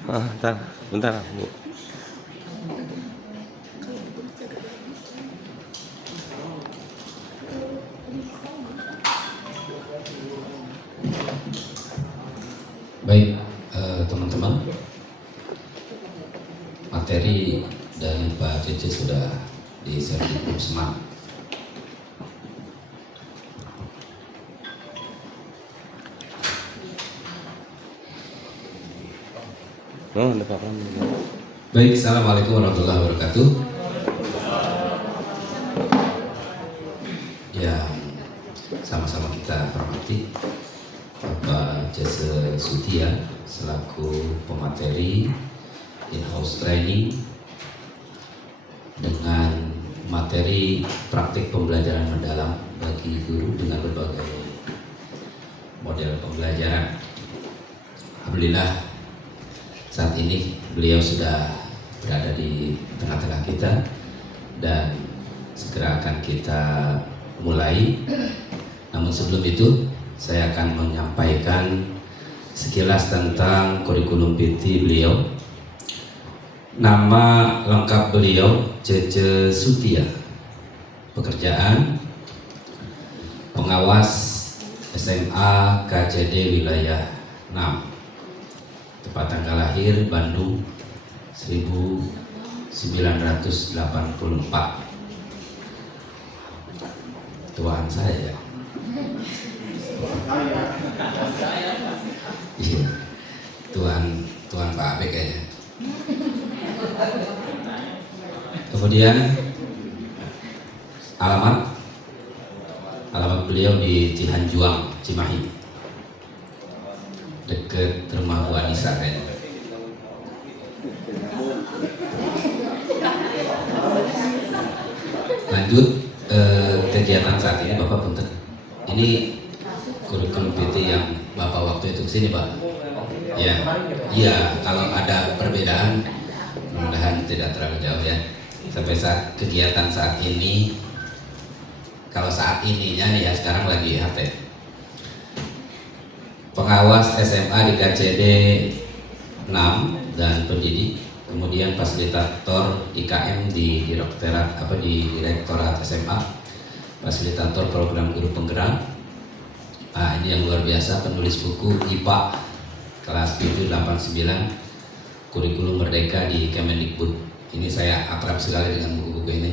Bentar, bentar Bu. Baik, teman-teman, materi dari Pak Cece sudah di-share di grup Smart. Oh, ada Pak Pram. Baik, assalamualaikum warahmatullahi wabarakatuh. Yang sama-sama kita hormati Bapak Jesse Sutia selaku pemateri in-house training dengan materi praktik pembelajaran mendalam bagi guru dengan berbagai model pembelajaran. Alhamdulillah saat ini beliau sudah berada di tengah-tengah kita dan segera akan kita mulai. Namun sebelum itu saya akan menyampaikan sekilas tentang kurikulum PT beliau. Nama lengkap beliau Cece Sutia. Pekerjaan pengawas SMA KCD wilayah 6. Tepat tanggal lahir Bandung 1984. Tuaan saya ya. Iya. Tuan Pak Abe kayaknya. Kemudian alamat beliau di Cihanjuang, Cimahi, dekat rumah Bu Anissa kayaknya. Lanjut kegiatan saat ini Bapak punten. Ini kurikulum PT yang Bapak waktu itu kesini Pak. Ya, iya. Kalau ada perbedaan, mudah-mudahan tidak terlalu jauh ya. Sampai saat kegiatan saat ini, kalau saat ininya nih ya sekarang lagi HP. Pengawas SMA di KCD 6 dan pendidik, kemudian fasilitator IKM di Direktorat SMA, fasilitator program guru penggerak. Nah, ini yang luar biasa, penulis buku IPA kelas 789 kurikulum merdeka di Kemendikbud. Ini saya akrab sekali dengan buku-buku ini.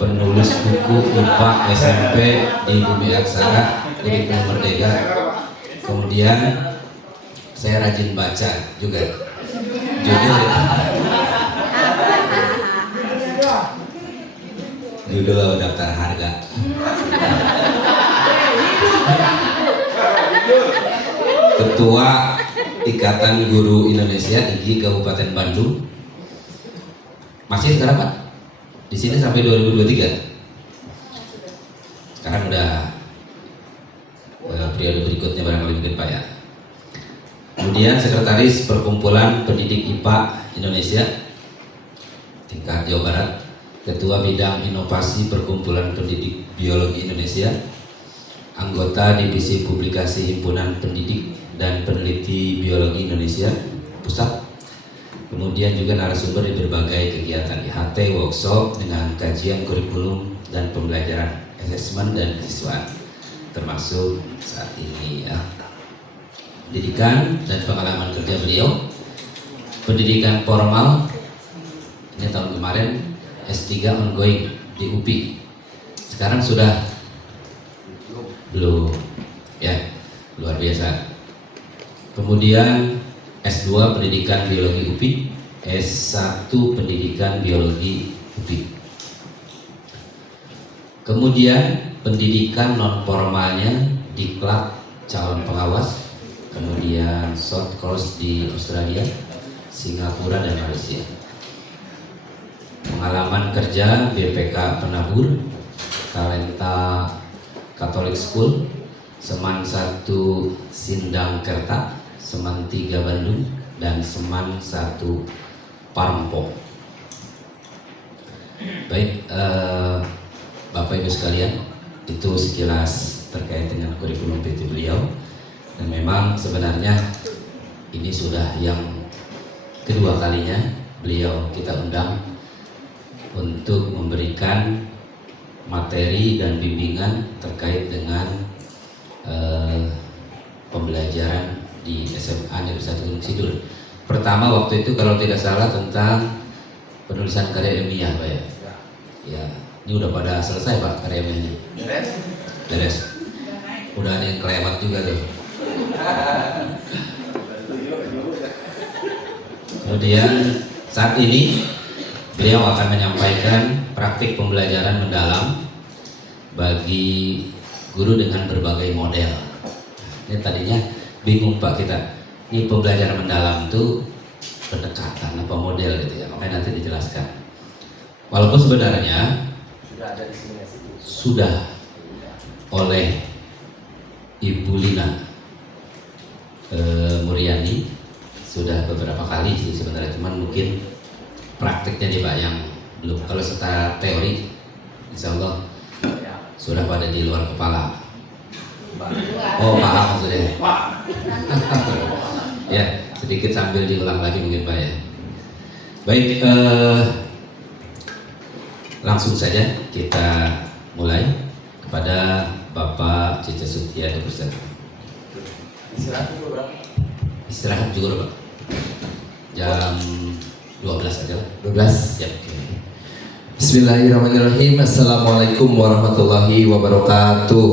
Penulis buku IPA SMP di Bumi Aksara kurikulum merdeka. Kemudian saya rajin baca juga. Judul daftar harga. Ketua Ikatan Guru Indonesia IGI Kabupaten Bandung. Masih sekarang Pak? Di sini sampai 2023. Sekarang udah periode berikutnya barangkali mungkin Pak ya. Kemudian Sekretaris Perkumpulan Pendidik IPA Indonesia tingkat Jawa Barat, Ketua Bidang Inovasi Perkumpulan Pendidik Biologi Indonesia, anggota Divisi Publikasi Himpunan Pendidik dan Peneliti Biologi Indonesia Pusat. Kemudian juga narasumber di berbagai kegiatan IHT, workshop dengan kajian kurikulum dan pembelajaran, asesmen dan kesiswaan, termasuk saat ini ya. Pendidikan dan pengalaman kerja beliau, pendidikan formal ini tahun kemarin S3 ongoing di UPI. Sekarang sudah belum ya, luar biasa. Kemudian S2 Pendidikan Biologi UPI, S1 Pendidikan Biologi UPI. Kemudian pendidikan non formalnya diklat calon pengawas, kemudian short course di Australia, Singapura dan Malaysia. Pengalaman kerja BPK Penabur, Talenta Catholic School, Seman 1 Sindang Kerta, Seman 3 Bandung, dan Seman 1 Parempo. Baik, Bapak Ibu sekalian, itu sekilas terkait dengan kurikulum PT beliau. Dan memang sebenarnya ini sudah yang kedua kalinya beliau kita undang untuk memberikan materi dan bimbingan terkait dengan pembelajaran di SMA Negeri 1 Gunung Sindur. Pertama waktu itu kalau tidak salah tentang penulisan karya ilmiah, Pak ya. Ya, ini udah pada selesai Pak karya ilmiahnya. Beres. Udah ada yang kelewat juga tuh. Kemudian saat ini beliau akan menyampaikan praktik pembelajaran mendalam bagi guru dengan berbagai model. Ini tadinya bingung Pak kita. Ini pembelajaran mendalam itu pendekatan apa model gitu ya. Makanya nanti dijelaskan. Walaupun sebenarnya sudah oleh Ibu Lina Muriani sudah beberapa kali sih sebenarnya, cuman mungkin praktiknya nih Pak yang belum. Kalau secara teori insya Allah sudah pada di luar kepala. Oh paham maksudnya. Ya sedikit sambil diulang lagi mungkin Pak ya. Baik, langsung saja kita mulai kepada Bapak Cice Sutia Dosen. Istirahat juga Pak. Jam 12 saja. 12. Ya. Bismillahirrahmanirrahim. Assalamualaikum warahmatullahi wabarakatuh.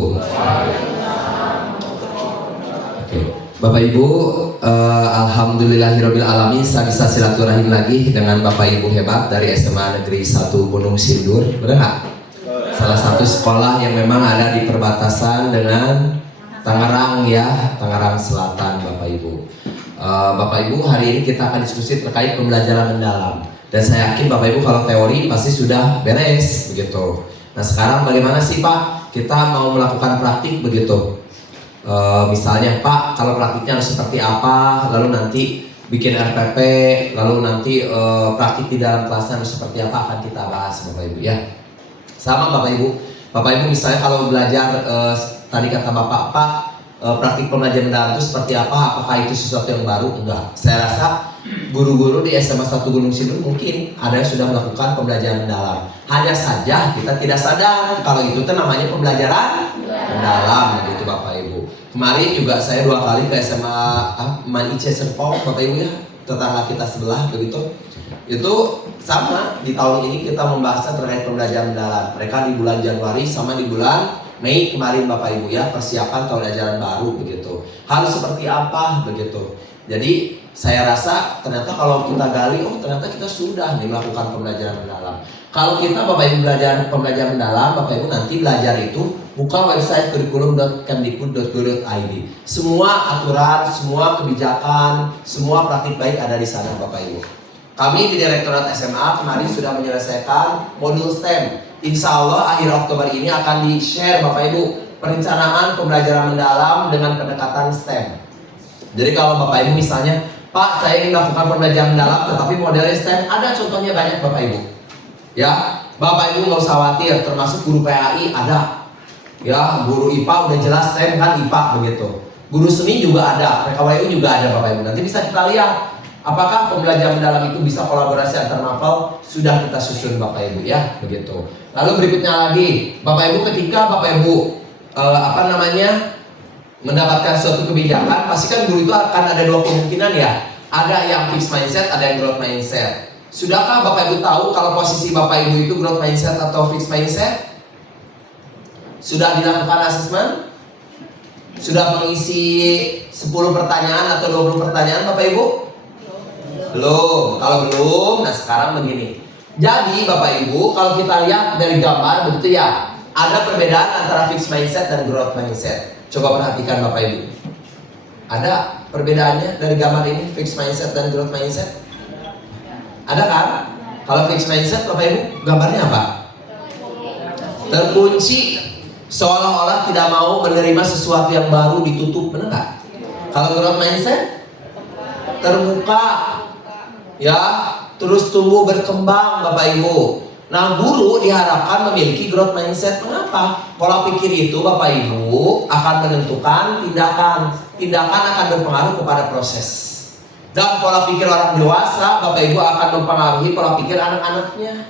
Oke. Bapak Ibu, alhamdulillahirabbil alamin, saya bisa silaturahim lagi dengan Bapak Ibu hebat dari SMA Negeri 1 Gunung Sindur. Benar nggak? Salah satu sekolah yang memang ada di perbatasan dengan Tangerang ya, Tangerang Selatan Bapak Ibu. Bapak Ibu, hari ini kita akan diskusi terkait pembelajaran mendalam. Dan saya yakin Bapak Ibu kalau teori pasti sudah beres begitu. Nah sekarang bagaimana sih Pak kita mau melakukan praktik begitu? Misalnya Pak, kalau praktiknya harus seperti apa? Lalu nanti bikin RPP, lalu nanti praktik di dalam kelas harus seperti apa akan kita bahas Bapak Ibu ya. Sama Bapak Ibu. Bapak Ibu misalnya kalau belajar tadi kata Bapak Pak, praktik pembelajaran mendalam itu seperti apa? Apakah itu sesuatu yang baru? Enggak. Saya rasa guru-guru di SMA 1 Gunung Sindur mungkin ada yang sudah melakukan pembelajaran mendalam. Hanya saja kita tidak sadar kalau itu namanya pembelajaran mendalam gitu Bapak Ibu. Kemarin juga saya 2 kali ke SMA Manice Serpong Bapak Ibu ya, tetangga kita sebelah begitu. Itu sama di tahun ini kita membahas terkait pembelajaran mendalam. Mereka di bulan Januari sama di bulan Mei kemarin Bapak Ibu ya, persiapan tahun ajaran baru begitu. Harus seperti apa begitu. Jadi saya rasa ternyata kalau kita gali, oh ternyata kita sudah nih melakukan pembelajaran mendalam. Kalau kita Bapak Ibu belajar pembelajaran mendalam, Bapak Ibu nanti belajar itu buka website kurikulum.kemdikbud.go.id. Semua aturan, semua kebijakan, semua praktik baik ada di sana Bapak Ibu. Kami di Direktorat SMA kemarin sudah menyelesaikan modul STEM. Insya Allah akhir Oktober ini akan di-share Bapak Ibu perencanaan pembelajaran mendalam dengan pendekatan STEM. Jadi kalau Bapak Ibu misalnya, Pak saya ingin melakukan pembelajaran mendalam tetapi modelnya STEM, ada contohnya banyak Bapak Ibu. Ya, Bapak Ibu nggak usah khawatir, termasuk guru PAI ada. Ya, guru IPA udah jelas STEM kan IPA begitu. Guru seni juga ada, PKWU juga ada Bapak Ibu. Nanti bisa kita lihat apakah pembelajaran mendalam itu bisa kolaborasi antar mapel, sudah kita susun Bapak Ibu ya, begitu. Lalu berikutnya lagi, Bapak Ibu ketika Bapak Ibu mendapatkan suatu kebijakan, pasti kan guru itu akan ada 2 kemungkinan ya. Ada yang fixed mindset, ada yang growth mindset. Sudahkah Bapak Ibu tahu kalau posisi Bapak Ibu itu growth mindset atau fixed mindset? Sudah dilakukan asesmen? Sudah mengisi 10 pertanyaan atau 20 pertanyaan Bapak Ibu? Belum. Kalau belum, nah sekarang begini. Jadi Bapak Ibu, kalau kita lihat dari gambar begitu ya, ada perbedaan antara fixed mindset dan growth mindset. Coba perhatikan Bapak Ibu. Ada perbedaannya dari gambar ini, fixed mindset dan growth mindset? Ada kan? Kalau fixed mindset Bapak Ibu, gambarnya apa? Terkunci, seolah-olah tidak mau menerima sesuatu yang baru, ditutup, benar nggak? Kalau growth mindset, terbuka, ya, terus tumbuh berkembang Bapak Ibu. Nah guru diharapkan memiliki growth mindset. Mengapa? Pola pikir itu Bapak Ibu akan menentukan tindakan. Tindakan akan berpengaruh kepada proses. Dan pola pikir orang dewasa, Bapak Ibu, akan mempengaruhi pola pikir anak-anaknya.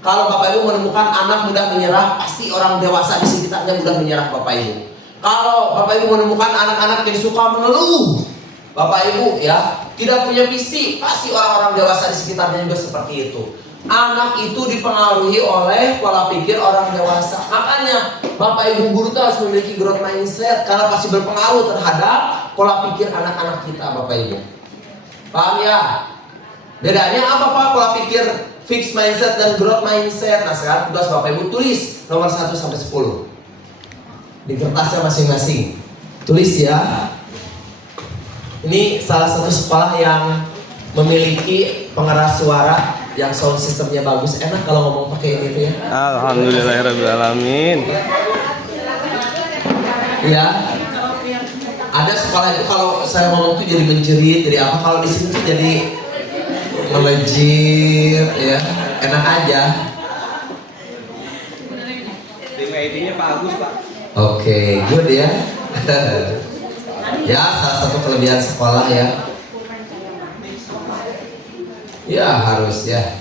Kalau Bapak Ibu menemukan anak mudah menyerah, pasti orang dewasa di sekitarnya mudah menyerah, Bapak Ibu. Kalau Bapak Ibu menemukan anak-anak yang suka mengeluh, Bapak Ibu ya, tidak punya visi, pasti orang-orang dewasa di sekitarnya juga seperti itu. Anak itu dipengaruhi oleh pola pikir orang dewasa. Makanya Bapak Ibu guru itu harus memiliki growth mindset, karena pasti berpengaruh terhadap pola pikir anak-anak kita, Bapak Ibu. Paham ya? Bedanya apa Pak pola pikir fixed mindset dan growth mindset? Nah sekarang tugas Bapak Ibu tulis nomor 1 sampai 10 di kertasnya masing-masing. Tulis ya. Ini salah satu sekolah yang memiliki pengeras suara yang sound systemnya bagus. Enak kalau ngomong pakai ini tuh ya. Alhamdulillahirrahmanirrahim. Ya. Ada sekolah itu kalau saya ngomong tuh jadi menjerit, jadi apa? Kalau di sini tuh jadi melejit, ya, enak aja. ID-nya bagus Pak. Oke, good ya. Ya, salah satu kelebihan sekolah ya. Ya harus ya.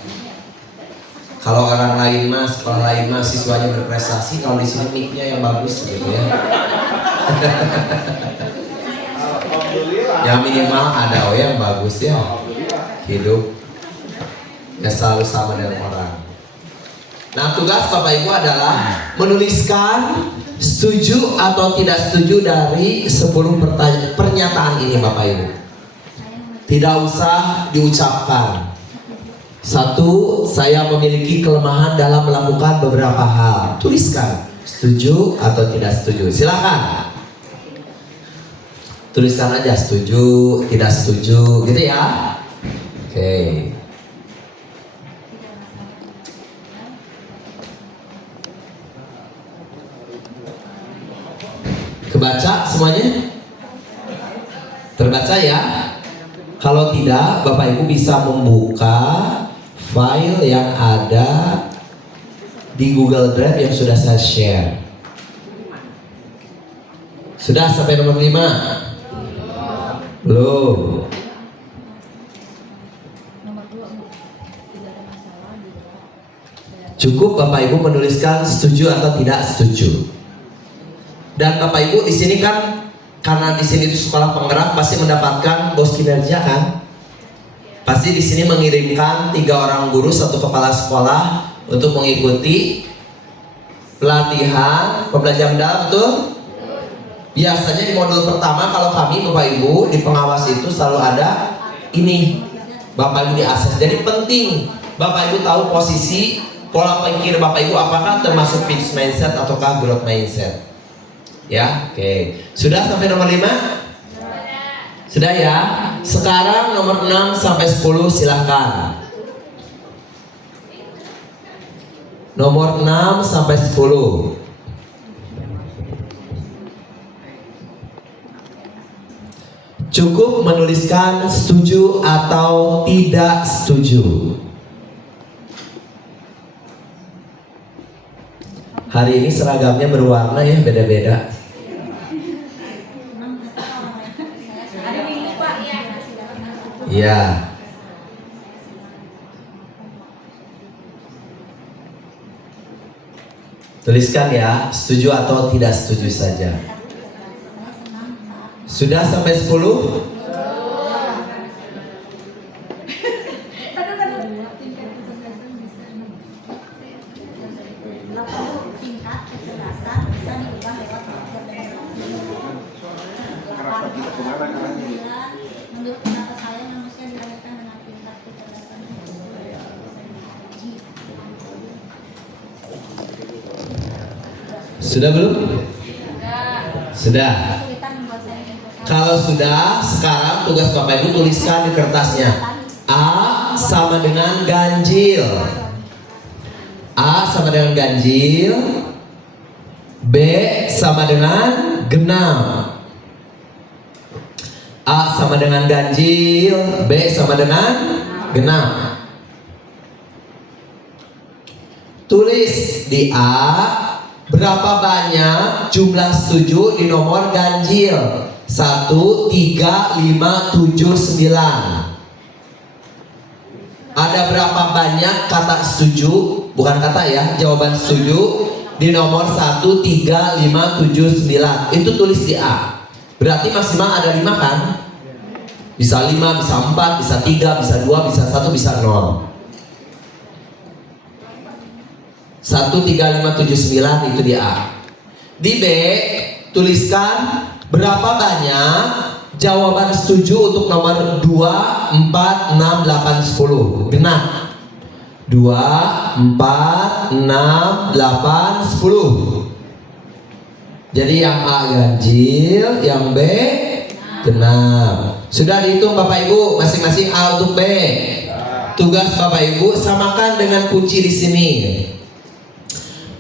Kalau orang lain mas, sekolah lain mas siswanya berprestasi, kalau di sini mic-nya yang bagus gitu ya. Ya minimal ada yang bagus ya. Hidup ya selalu sama dengan orang. Nah tugas Bapak Ibu adalah menuliskan setuju atau tidak setuju dari 10 pernyataan ini Bapak Ibu. Tidak usah diucapkan. 1, saya memiliki kelemahan dalam melakukan beberapa hal. Tuliskan setuju atau tidak setuju. Silakan. Tuliskan aja setuju, tidak setuju, gitu ya. Oke. Kebaca semuanya? Terbaca ya? Kalau tidak, Bapak Ibu bisa membuka file yang ada di Google Drive yang sudah saya share. Sudah sampai nomor 5? Belum. Cukup Bapak Ibu menuliskan setuju atau tidak setuju. Dan Bapak Ibu di sini kan, karena di sini itu sekolah penggerak, pasti mendapatkan bos kinerja kan? Pasti di sini mengirimkan 3 orang guru, 1 kepala sekolah untuk mengikuti pelatihan pembelajaran mendalam, betul? Biasanya di modul pertama kalau kami Bapak Ibu di pengawas itu selalu ada ini Bapak Ibu di akses. Jadi penting Bapak Ibu tahu posisi pola pikir Bapak Ibu apakah termasuk fixed mindset ataukah growth mindset. Ya, oke. Sudah sampai nomor 5? Sudah ya. Sekarang nomor 6 sampai 10 silahkan. Nomor 6 sampai 10. Cukup menuliskan setuju atau tidak setuju. Hari ini seragamnya berwarna ya, beda-beda. Iya. Tuliskan ya, setuju atau tidak setuju saja. Sudah sampai 10? Sudah belum? Sudah. Kalau sudah, sekarang tugas Bapak Ibu tuliskan di kertasnya. A sama dengan ganjil. A sama dengan ganjil. B sama dengan genap. A sama dengan ganjil. B sama dengan genap. Tulis di A berapa banyak jumlah setuju di nomor ganjil. 13579. Ada berapa banyak kata setuju? Bukan kata ya, jawaban setuju di nomor 13579. Itu tulis di A. Berarti maksimal ada 5 kan? Bisa 5, bisa 4, bisa 3, bisa 2, bisa 1, bisa 0. 13579 itu di A. Di B, tuliskan berapa banyak jawaban setuju untuk nomor 2, 4, 6, 8, 10. Benar. 2, 4, 6, 8, 10. Jadi yang A ganjil, yang B genap. Sudah dihitung Bapak Ibu masing-masing A untuk B. Tugas Bapak Ibu samakan dengan kunci di sini.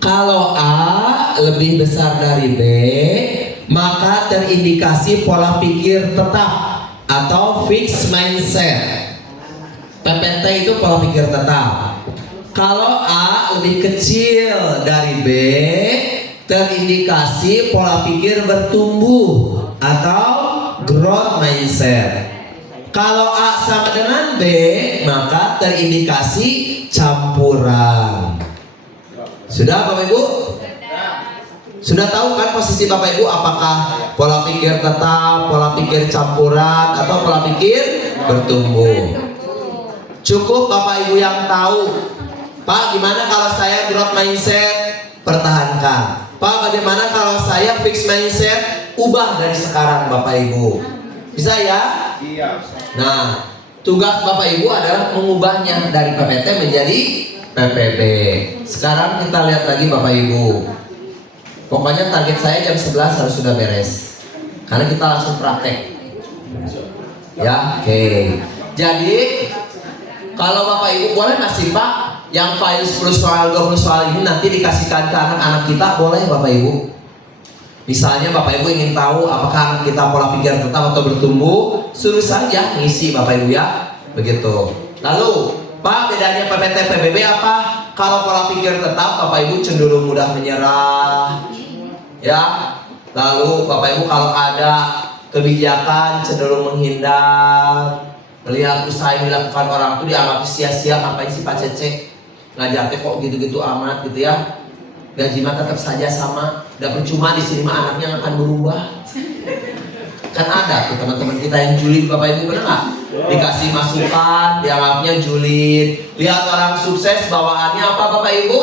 Kalau A lebih besar dari B, maka terindikasi pola pikir tetap atau fixed mindset. PPT itu pola pikir tetap. Kalau A lebih kecil dari B, terindikasi pola pikir bertumbuh atau growth mindset. Kalau A sama dengan B, maka terindikasi campuran. Sudah Bapak Ibu? Sudah tahu kan posisi Bapak Ibu, apakah pola pikir tetap, pola pikir campuran, atau pola pikir bertumbuh? Cukup Bapak Ibu yang tahu. Pak, gimana kalau saya growth mindset? Pertahankan. Pak, bagaimana kalau saya fixed mindset? Ubah dari sekarang Bapak Ibu. Bisa ya? Iya. Nah, tugas Bapak Ibu adalah mengubahnya dari PPT menjadi PPB. Sekarang kita lihat lagi Bapak Ibu. Pokoknya target saya jam 11 harus sudah beres. Karena kita langsung praktek. Ya, oke. Jadi kalau Bapak Ibu boleh masih Pak, yang file 10 soal, 20 soal ini nanti dikasihkan ke anak-anak kita, boleh Bapak Ibu? Misalnya Bapak Ibu ingin tahu apakah anak kita pola pikir tetap atau bertumbuh, suruh saja ngisi Bapak Ibu ya. Begitu. Lalu Pak, bedanya PPT PBB apa? Kalau pola pikir tetap, Bapak Ibu cenderung mudah menyerah, ya. Lalu Bapak Ibu kalau ada kebijakan cenderung menghindar, melihat usaha yang dilakukan orang itu dianggap sia-sia. Ngapain sih Pak Cece ngajarnya kok gitu-gitu amat gitu ya? Gaji mah tetap saja sama. Udah percuma di sini mah anaknya akan berubah. Kan ada tuh teman-teman kita yang julid Bapak Ibu, benar nggak? Dikasih masukan, dianggapnya julid. Lihat orang sukses, bawaannya apa Bapak Ibu?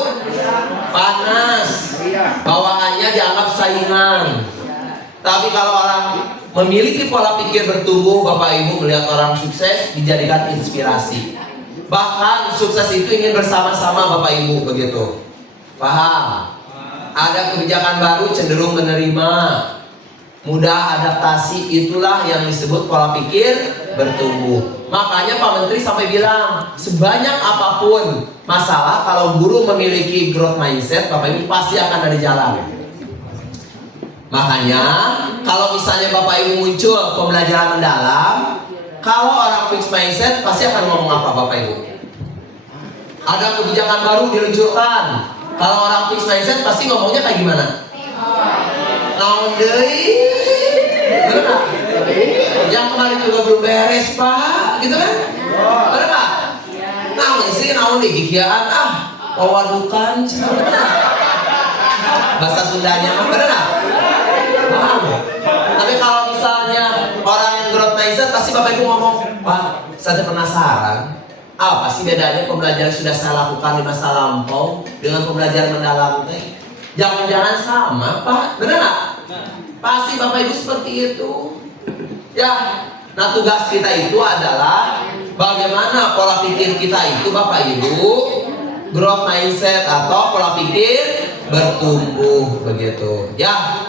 Panas. Bawaannya dianggap saingan. Tapi kalau orang memiliki pola pikir bertumbuh, Bapak Ibu melihat orang sukses dijadikan inspirasi. Bahkan sukses itu ingin bersama-sama Bapak Ibu, begitu. Paham? Ada kebijakan baru cenderung menerima, mudah adaptasi, itulah yang disebut pola pikir bertumbuh. Makanya Pak Menteri sampai bilang, sebanyak apapun masalah, kalau guru memiliki growth mindset, Bapak Ibu pasti akan ada jalan. Makanya kalau misalnya Bapak Ibu muncul pembelajaran mendalam, kalau orang fixed mindset pasti akan ngomong apa Bapak Ibu? Ada kebijakan baru diluncurkan, kalau orang fixed mindset pasti ngomongnya kayak gimana? Naon deui? Bener nggak? Yang kemarin juga belum beres Pak, gitu kan? Bener nggak? Naon sih, naon digigian wawadukan. Bahasa Sundanya mah bener nggak? Paham? Tapi kalau misalnya orang yang growth mindset pasti Bapak Ibu ngomong, Pak, saya penasaran. Apa sih bedanya pembelajaran sudah saya lakukan di masa lampau dengan pembelajaran mendalam teh? Jangan-jangan sama Pak, bener nggak? Pasti Bapak Ibu seperti itu. Ya, nah tugas kita itu adalah bagaimana pola pikir kita itu Bapak Ibu growth mindset atau pola pikir bertumbuh, begitu. Ya,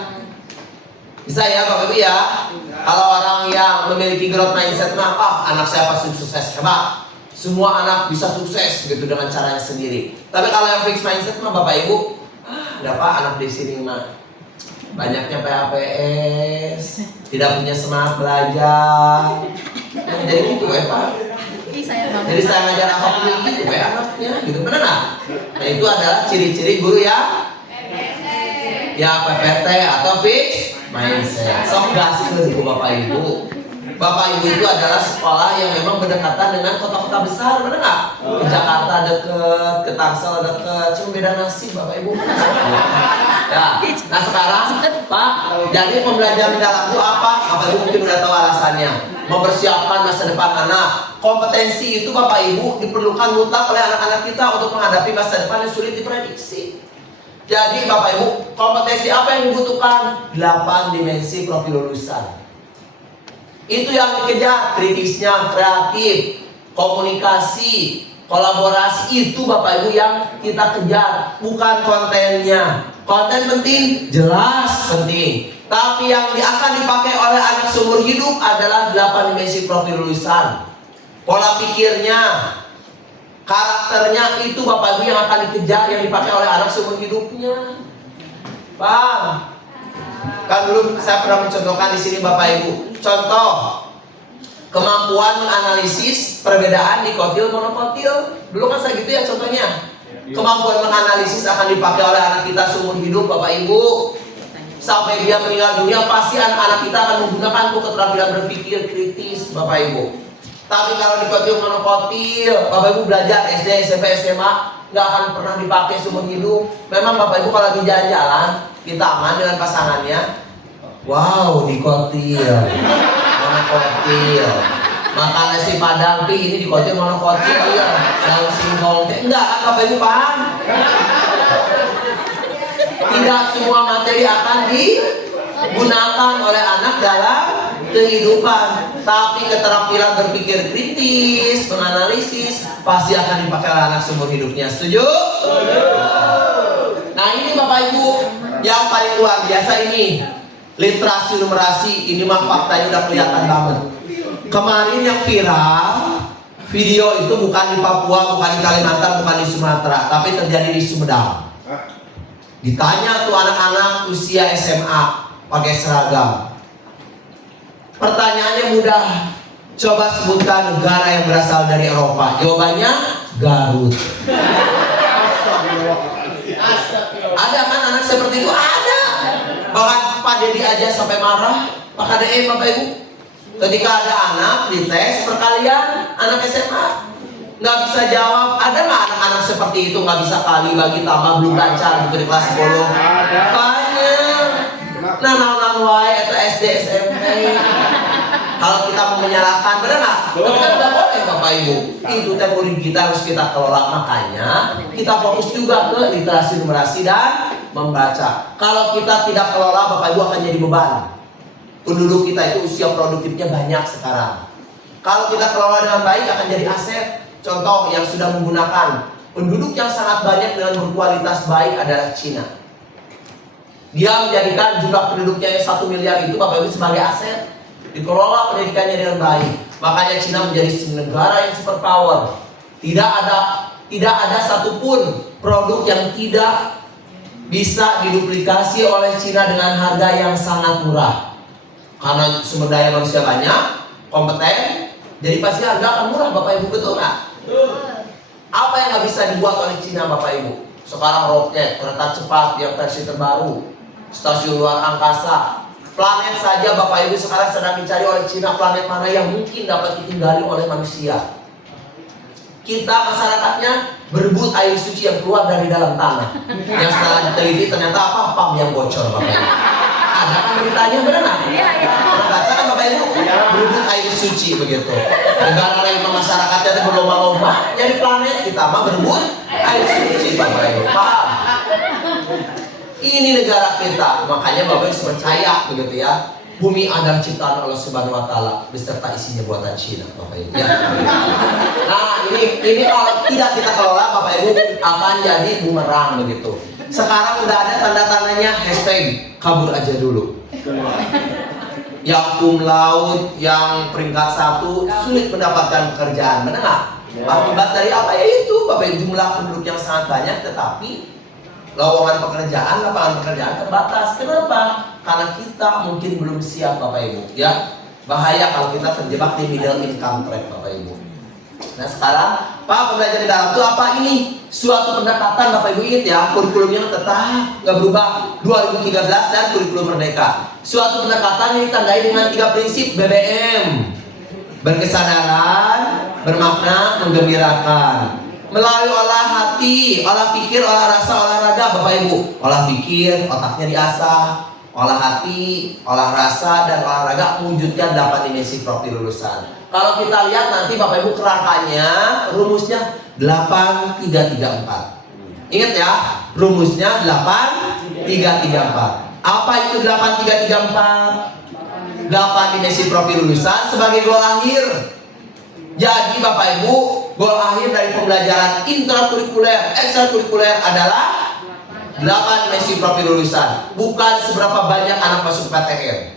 bisa ya Bapak Ibu ya. Kalau orang yang memiliki growth mindset, nah anak saya pasti sukses, hebat. Semua anak bisa sukses gitu dengan caranya sendiri. Tapi kalau yang fixed mindset mah Bapak Ibu, ada Pak anak di sini mah banyaknya PAPS, tidak punya semangat belajar. Jadi gitu ya Pak. Jadi saya ngajar apapun gitu ya anaknya, gitu benar nggak? Nah itu adalah ciri-ciri guru ya PPT atau fixed mindset. Sok gasih ke Bapak Ibu. Bapak Ibu itu adalah sekolah yang memang berdekatan dengan kota-kota besar, benar nggak? Ke Jakarta deket, ke Tangsel deket, cuma beda nasib Bapak Ibu. Ya, nah sekarang Pak, jadi pembelajaran mendalam itu apa? Bapak Ibu mungkin udah tahu alasannya. Mempersiapkan masa depan anak. Kompetensi itu Bapak Ibu diperlukan mutlak oleh anak-anak kita untuk menghadapi masa depan yang sulit diprediksi. Jadi Bapak Ibu, kompetensi apa yang dibutuhkan? 8 dimensi profil lulusan. Itu yang dikejar, kritisnya, kreatif, komunikasi, kolaborasi, itu Bapak Ibu yang kita kejar, bukan kontennya. Konten penting, jelas penting. Tapi yang akan dipakai oleh anak seumur hidup adalah 8 dimensi profil lulusan. Pola pikirnya, karakternya, itu Bapak Ibu yang akan dikejar, yang dipakai oleh anak seumur hidupnya. Paham? Kan dulu saya pernah mencontohkan di sini Bapak Ibu. Contoh, kemampuan menganalisis perbedaan dikotil monokotil. Dulu kan saya gitu ya contohnya. Kemampuan menganalisis akan dipakai oleh anak kita seumur hidup Bapak Ibu. Sampai dia meninggal dunia pasti anak-anak kita akan menggunakan keterampilan berpikir kritis Bapak Ibu. Tapi kalau dikotil monokotil, Bapak Ibu belajar SD, SMP, SMA, nggak akan pernah dipakai seumur hidup. Memang Bapak Ibu kalau lagi jalan-jalan di taman dengan pasangannya, wow, dikotil monokotil, makan nasi padang ini dikotil monokotil, saus singkong, enggak kan Bapak Ibu paham? Tidak semua materi akan digunakan oleh anak dalam kehidupan, tapi keterampilan berpikir kritis, menganalisis pasti akan dipakai oleh anak seumur hidupnya. Setuju? Nah ini Bapak Ibu yang paling luar biasa ini, literasi numerasi. Ini mah faktanya udah kelihatan banget. Kemarin yang viral video itu bukan di Papua, bukan di Kalimantan, bukan di Sumatera, tapi terjadi di Sumedang. Ditanya tuh anak-anak usia SMA pakai seragam. Pertanyaannya mudah. Coba sebutkan negara yang berasal dari Eropa. Jawabannya Garut. Ada kan anak seperti itu? Ada. Bahkan Pak Dedi aja sampai marah. Pak KDM Bapak Ibu. Ketika ada anak dites perkalian anak SMA, nggak bisa jawab. Ada nggak anak-anak seperti itu nggak bisa kali bagi tambah belum lancar gitu di kelas 10? Banyak. Nah, naon wae itu SD SMP. Kalau kita mau menyalahkan, benar nggak? Tapi kan nggak boleh Bapak Ibu. Itu teknologi kita harus kita kelola. Makanya kita fokus juga ke literasi numerasi dan membaca. Kalau kita tidak kelola, Bapak Ibu akan jadi beban. Penduduk kita itu usia produktifnya banyak sekarang. Kalau kita kelola dengan baik akan jadi aset. Contoh yang sudah menggunakan penduduk yang sangat banyak dengan berkualitas baik adalah Cina. Dia menjadikan jumlah penduduknya yang 1 miliar itu Bapak Ibu sebagai aset. Dikelola pendidikannya dengan baik. Makanya Cina menjadi negara yang superpower. Tidak ada satupun produk yang tidak bisa diduplikasi oleh Cina dengan harga yang sangat murah. Karena sumber daya manusia banyak, kompeten, jadi pasti harga akan murah Bapak Ibu, betul nggak? Apa yang nggak bisa dibuat oleh Cina Bapak Ibu? Sekarang roket, kereta cepat yang versi terbaru, stasiun luar angkasa, planet saja Bapak Ibu sekarang sedang dicari oleh Cina, planet mana yang mungkin dapat ditinggali oleh manusia. Kita masyarakatnya berebut air suci yang keluar dari dalam tanah. Yang setelah diteliti ternyata apa? Pam yang bocor Bapak Ibu. Ada kan beritanya, benar nggak? Baca kan Bapak Ibu? Berebut air suci begitu. Negara lain masyarakatnya itu berlomba-lomba jadi planet, kita mah berebut air suci Bapak Ibu. Paham? Ini negara kita, makanya Bapak Ibu percaya begitu ya. Bumi adalah ciptaan Allah Subhanahu wa taala beserta isinya buatan Cina Bapak Ibu ya. Nah, ini kalau tidak kita kelola Bapak Ibu akan jadi bumerang begitu. Sekarang udah ada tanda-tandanya hashtag kabur aja dulu. Yang cum laude, yang peringkat 1 sulit mendapatkan pekerjaan, benar nggak? Akibat dari apa? Ya itu Bapak Ibu, jumlah penduduk yang sangat banyak tetapi lowongan pekerjaan, lapangan pekerjaan terbatas. Kenapa? Karena kita mungkin belum siap Bapak Ibu ya. Bahaya kalau kita terjebak di middle income trap Bapak Ibu. Nah sekarang, Pak, pembelajaran dalam itu apa ini? Suatu pendekatan, Bapak Ibu ingat ya, kurikulumnya tetap nggak berubah 2013 dan kurikulum merdeka. Suatu pendekatan yang ditandai dengan 3 prinsip BBM: berkesadaran, bermakna, menggembirakan. Melalui olah hati, olah pikir, olah rasa, olahraga, Bapak Ibu. Olah pikir, otaknya diasah. Olah hati, olah rasa, dan olahraga mewujudkan 8 dimensi profil lulusan. Kalau kita lihat nanti Bapak Ibu kerangkanya, rumusnya 8334. Ingat ya, rumusnya 8334. Apa itu 8334? 8 dimensi profil lulusan sebagai goal akhir. Jadi Bapak Ibu, goal akhir dari pembelajaran intrakurikuler, ekstrakurikuler adalah 8 dimensi profil lulusan, bukan seberapa banyak anak masuk PTN.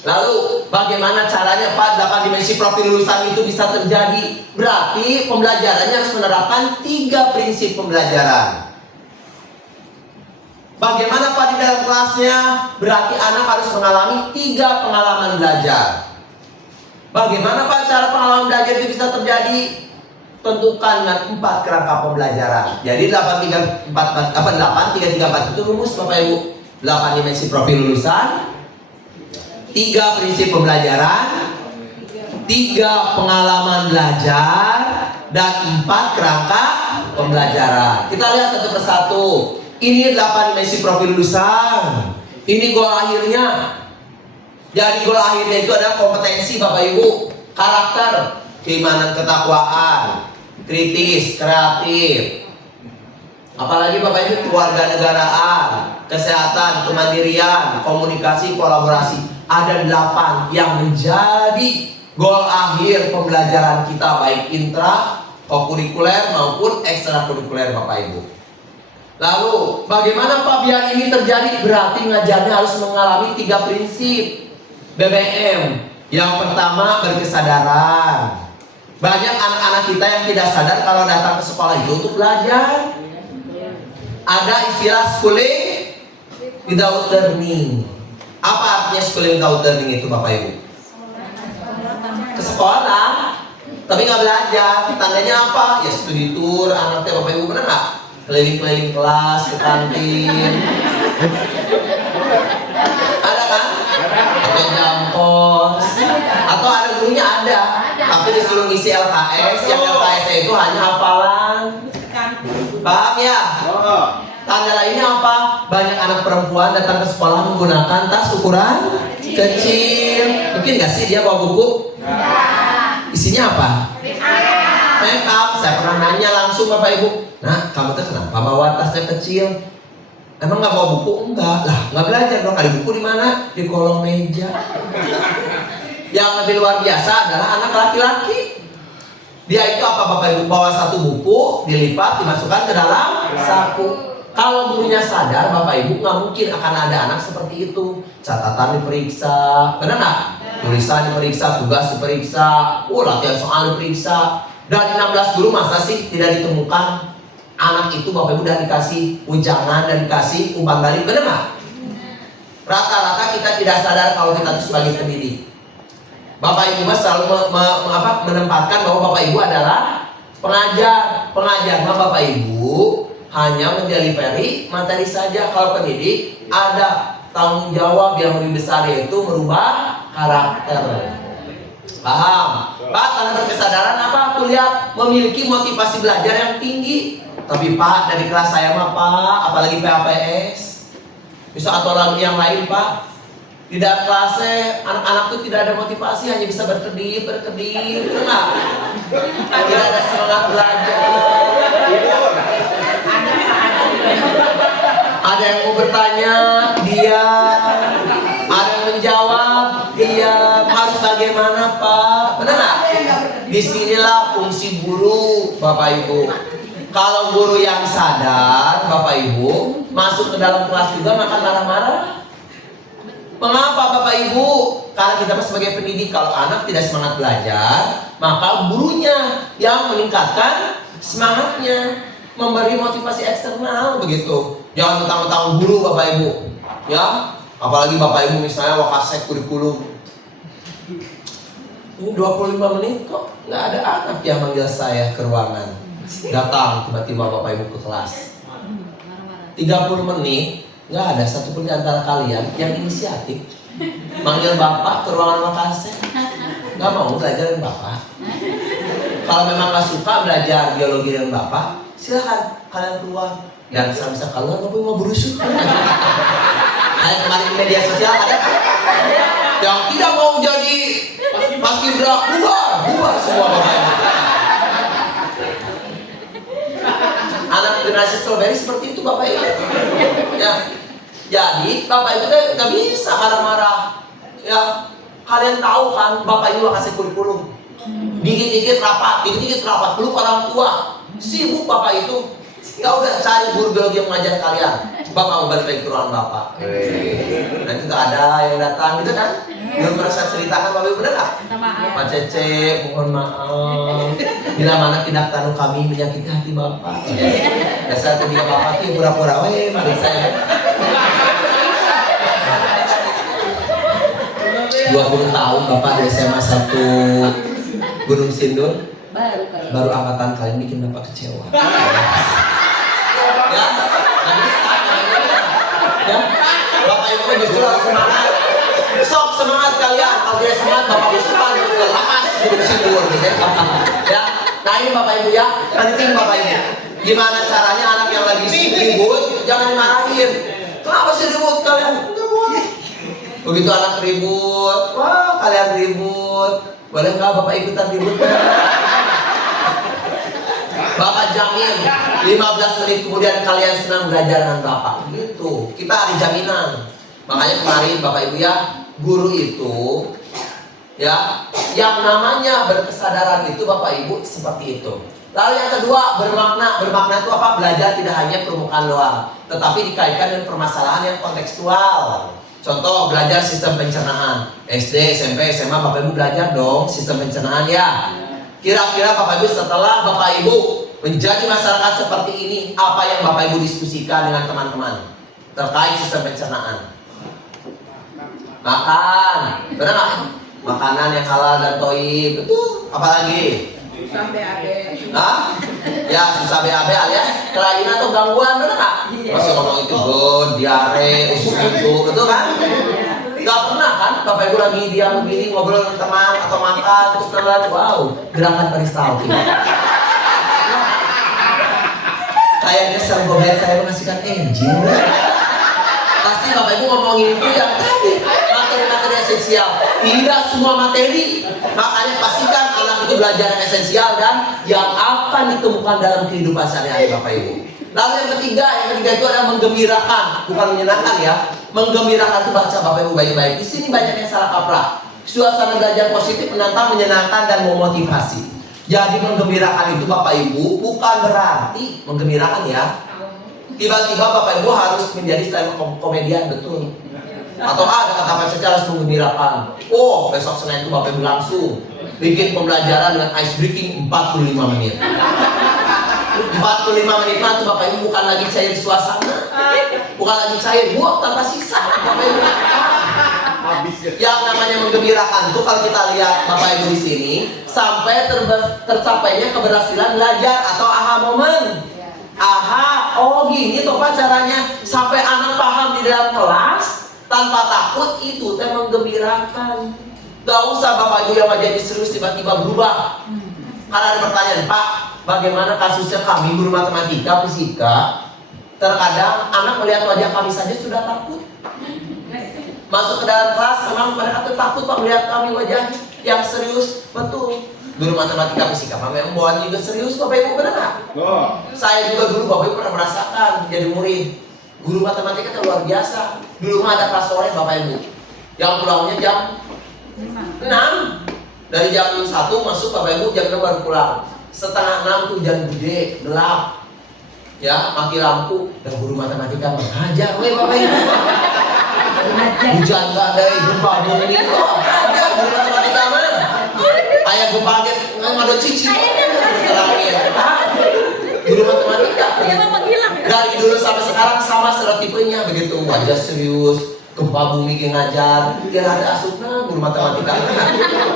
Lalu bagaimana caranya Pak 8 dimensi profil lulusan itu bisa terjadi? Berarti pembelajarannya harus menerapkan 3 prinsip pembelajaran. Bagaimana Pak di dalam kelasnya? Berarti anak harus mengalami 3 pengalaman belajar. Bagaimana Pak cara pengalaman belajar itu bisa terjadi? Tentukan dengan 4 kerangka pembelajaran. Jadi 8334 itu rumus Bapak Ibu. 8 dimensi profil lulusan, 3 prinsip pembelajaran, 3 pengalaman belajar, dan 4 kerangka pembelajaran. Kita lihat satu persatu. Ini 8 dimensi profil lulusan. Ini goal akhirnya. Jadi goal akhirnya itu adalah kompetensi Bapak Ibu, karakter, keimanan, ketakwaan, kritis, kreatif. Apalagi Bapak Ibu, keluarga negaraan, kesehatan, kemandirian, komunikasi, kolaborasi. Ada 8 yang menjadi goal akhir pembelajaran kita, baik intra, kokurikuler maupun ekstrakurikuler Bapak Ibu. Lalu bagaimana Pak biar ini terjadi? Berarti ngajarnya harus mengalami 3 prinsip BBM. Yang pertama, berkesadaran. Banyak anak-anak kita yang tidak sadar kalau datang ke sekolah itu untuk belajar. Ada istilah schooling without learning. Apa artinya schooling without learning itu Bapak Ibu? Ke sekolah tapi nggak belajar. Tandanya apa? Ya studi tour anaknya Bapak Ibu, benar nggak? Keliling-keliling kelas, ke kantin. Ada kan? Atau jam kos. Atau ada gurunya ada, tapi disuruh ngisi LKS. Yang LKS itu hanya hafalan. Paham ya? Tanda lainnya apa? Banyak anak perempuan datang ke sekolah menggunakan tas ukuran kecil. Mungkin nggak sih dia bawa buku? Isinya apa? Make up. Saya pernah nanya langsung Bapak Ibu, nah kamu tuh kenapa bawa tasnya kecil? Emang nggak bawa buku? Enggak lah, nggak belajar dong. Ada buku di mana? Di kolong meja. Yang lebih luar biasa adalah anak laki-laki. Dia itu apa Bapak Ibu? Bawa satu buku, dilipat, dimasukkan ke dalam saku. Kalau gurunya sadar Bapak Ibu, nggak mungkin akan ada anak seperti itu. Catatan diperiksa, benar nggak? Tulisan diperiksa, tugas diperiksa, latihan soal diperiksa. Dari 16 guru masa sih tidak ditemukan anak itu Bapak Ibu dan dikasih ujangan dan dikasih umpan balik, benar nggak? Rata-rata kita tidak sadar kalau kita itu sebagai pendidik. Bapak Ibu selalu menempatkan bahwa Bapak Ibu adalah pengajar. Pengajar Bapak Ibu hanya mendelivery materi saja. Kalau pendidik ada tanggung jawab yang lebih besar, yaitu merubah karakter. Paham? Pak, tanda berkesadaran apa? Tuh lihat, memiliki motivasi belajar yang tinggi. Tapi Pak, dari kelas saya mah Pak, apalagi PAPS, bisa atau lagi yang lain Pak, di dalam kelasnya anak-anak tuh tidak ada motivasi, hanya bisa berkedip, enggak? Tidak ada semangat belajar. Ada yang mau bertanya, dia. Ada yang menjawab, dia. Harus bagaimana Pak? Benar nggak? Disinilah fungsi guru Bapak Ibu. Kalau guru yang sadar Bapak Ibu masuk ke dalam kelas juga makan marah-marah. Mengapa Bapak Ibu? Karena kita sebagai pendidik, kalau anak tidak semangat belajar, maka gurunya yang meningkatkan semangatnya, memberi motivasi eksternal begitu. Jangan mentang-mentang guru Bapak Ibu, ya. Apalagi Bapak Ibu misalnya wakasek kurikulum. Ini 25 menit kok nggak ada anak yang manggil saya ke ruangan. Datang tiba-tiba Bapak Ibu ke kelas. 30 menit nggak ada satupun di antara kalian yang inisiatif manggil Bapak ke ruangan makan saya. Nggak mau belajar dengan Bapak. Kalau memang nggak suka belajar biologi dengan Bapak, silakan kalian keluar. Dan saya bisa keluar, Bapak mau berusuk. Kayak kemarin di media sosial ada kan? Yang tidak mau jadi paskibra, bubar semua Bapak Ibu. Anak generasi strawberry seperti itu Bapak Ibu. Ya, jadi Bapak Ibu nggak bisa marah-marah. Ya, kalian tahu kan Bapak Ibu kasih kurikulum. Dikit-dikit rapat, peluk orang tua. Sibuk Bapak itu. Ya udah cari guru biologi yang mengajar kalian. Coba mau balik lagi ke ruangan Bapak. Nanti tuh ada yang datang gitu kan? Belum pernah saya ceritakan Bapak Ibu benar nggak? Pak Cece, mohon maaf. Bila mana tindak tanduk kami menyakiti hati Bapak. Dasar ketiga Bapak itu pura-pura, mari saya. 20 tahun Bapak di SMA 1 Gunung Sindur. Baru angkatan kalian bikin Bapak kecewa. Ya, ya, Bapak Ibu justru harus semangat. Sok semangat kalian. Kalau dia semangat Bapak Ustaz lepas Gunung Sindur gitu ya. Nah ini Bapak Ibu ya, penting Bapak Ibu. Gimana caranya anak yang lagi ribut jangan dimarahin. Kenapa sih ribut kalian? Enggak boleh. Begitu anak ribut, wah kalian ribut. Boleh nggak Bapak ikutan ribut? Bapak jamin 15 menit kemudian kalian senang belajar dengan Bapak. Gitu. Kita ada jaminan. Makanya kemarin Bapak Ibu ya, guru itu ya, yang namanya berkesadaran itu Bapak Ibu seperti itu. Lalu yang kedua, bermakna. Bermakna itu apa? Belajar tidak hanya permukaan doang, tetapi dikaitkan dengan permasalahan yang kontekstual. Contoh, belajar sistem pencernaan. SD, SMP, SMA Bapak Ibu belajar dong sistem pencernaan ya. Kira-kira Bapak Ibu setelah Bapak Ibu menjadi masyarakat seperti ini, apa yang Bapak Ibu diskusikan dengan teman-teman terkait sistem pencernaan? Makan, benar nggak? Makanan yang halal dan toib, betul. Apalagi? Susah BAB. Hah? Ya susah BAB alias kelainan atau gangguan, benar nggak? Masih ngomong itu, diare, usus buntu, betul kan? Gak pernah kan Bapak Ibu lagi diam begini ngobrol dengan teman atau makan terus teman, wow, gerakan peristaltik. Kayaknya sergolet saya mengasihkan engine. Pasti Bapak Ibu ngomongin itu yang tadi materi-materi esensial. Tidak semua materi. Makanya pastikan anak itu belajar yang esensial dan yang akan ditemukan dalam kehidupan sehari-hari Bapak Ibu. Lalu yang ketiga itu adalah menggembirakan, bukan menyenangkan ya. Menggembirakan itu baca Bapak Ibu baik-baik. Di sini banyak yang salah kaprah. Suasana belajar positif, menantang, menyenangkan dan memotivasi. Jadi menggembirakan itu Bapak Ibu bukan berarti menggembirakan ya. Tiba-tiba Bapak Ibu harus menjadi stand up komedian, betul. Atau ada kata Pak Cece harus menggembirakan. Oh, besok Senin itu Bapak Ibu langsung bikin pembelajaran dengan ice breaking 45 menit. 45 menit itu Bapak Ibu bukan lagi cair suasana, bukan lagi cair, buang tanpa sisa Bapak Ibu. Yang namanya menggembirakan itu kalau kita lihat Bapak Ibu di sini sampai tercapainya keberhasilan belajar atau aha momen. Aha, oh gini toh Pak caranya sampai anak paham di dalam kelas tanpa takut, itu teh menggembirakan. Gak usah Bapak Ibu yang wajahnya serius tiba-tiba berubah. Karena ada pertanyaan, Pak, bagaimana kasusnya kami guru matematika, fisika, terkadang anak melihat wajah kami saja sudah takut. Masuk ke dalam kelas, memang mereka tuh takut Pak melihat kami wajah yang serius, betul. Guru matematika, fisika, memang bawaan juga serius Bapak Ibu, benar nggak? Saya juga dulu Bapak Ibu pernah merasakan jadi murid. Guru matematika itu luar biasa. Dulu mah ada kelas sore Bapak Ibu, yang pulangnya jam 6. Dari jam 1 masuk Bapak Ibu, jam 6 baru pulang. Setengah 6 tuh hujan gede, gelap. Ya, mati lampu. Dan guru matematika mengajar, Bapak Ibu. Hujan gak ada, gempa bumi. Oh, ada guru matematika mana? Ayah gempa nggak ada cici. Guru matematika. Dari dulu sampai sekarang sama stereotipenya begitu, wajah serius, gempa bumi yang ngajar, dia ada asupna guru matematika.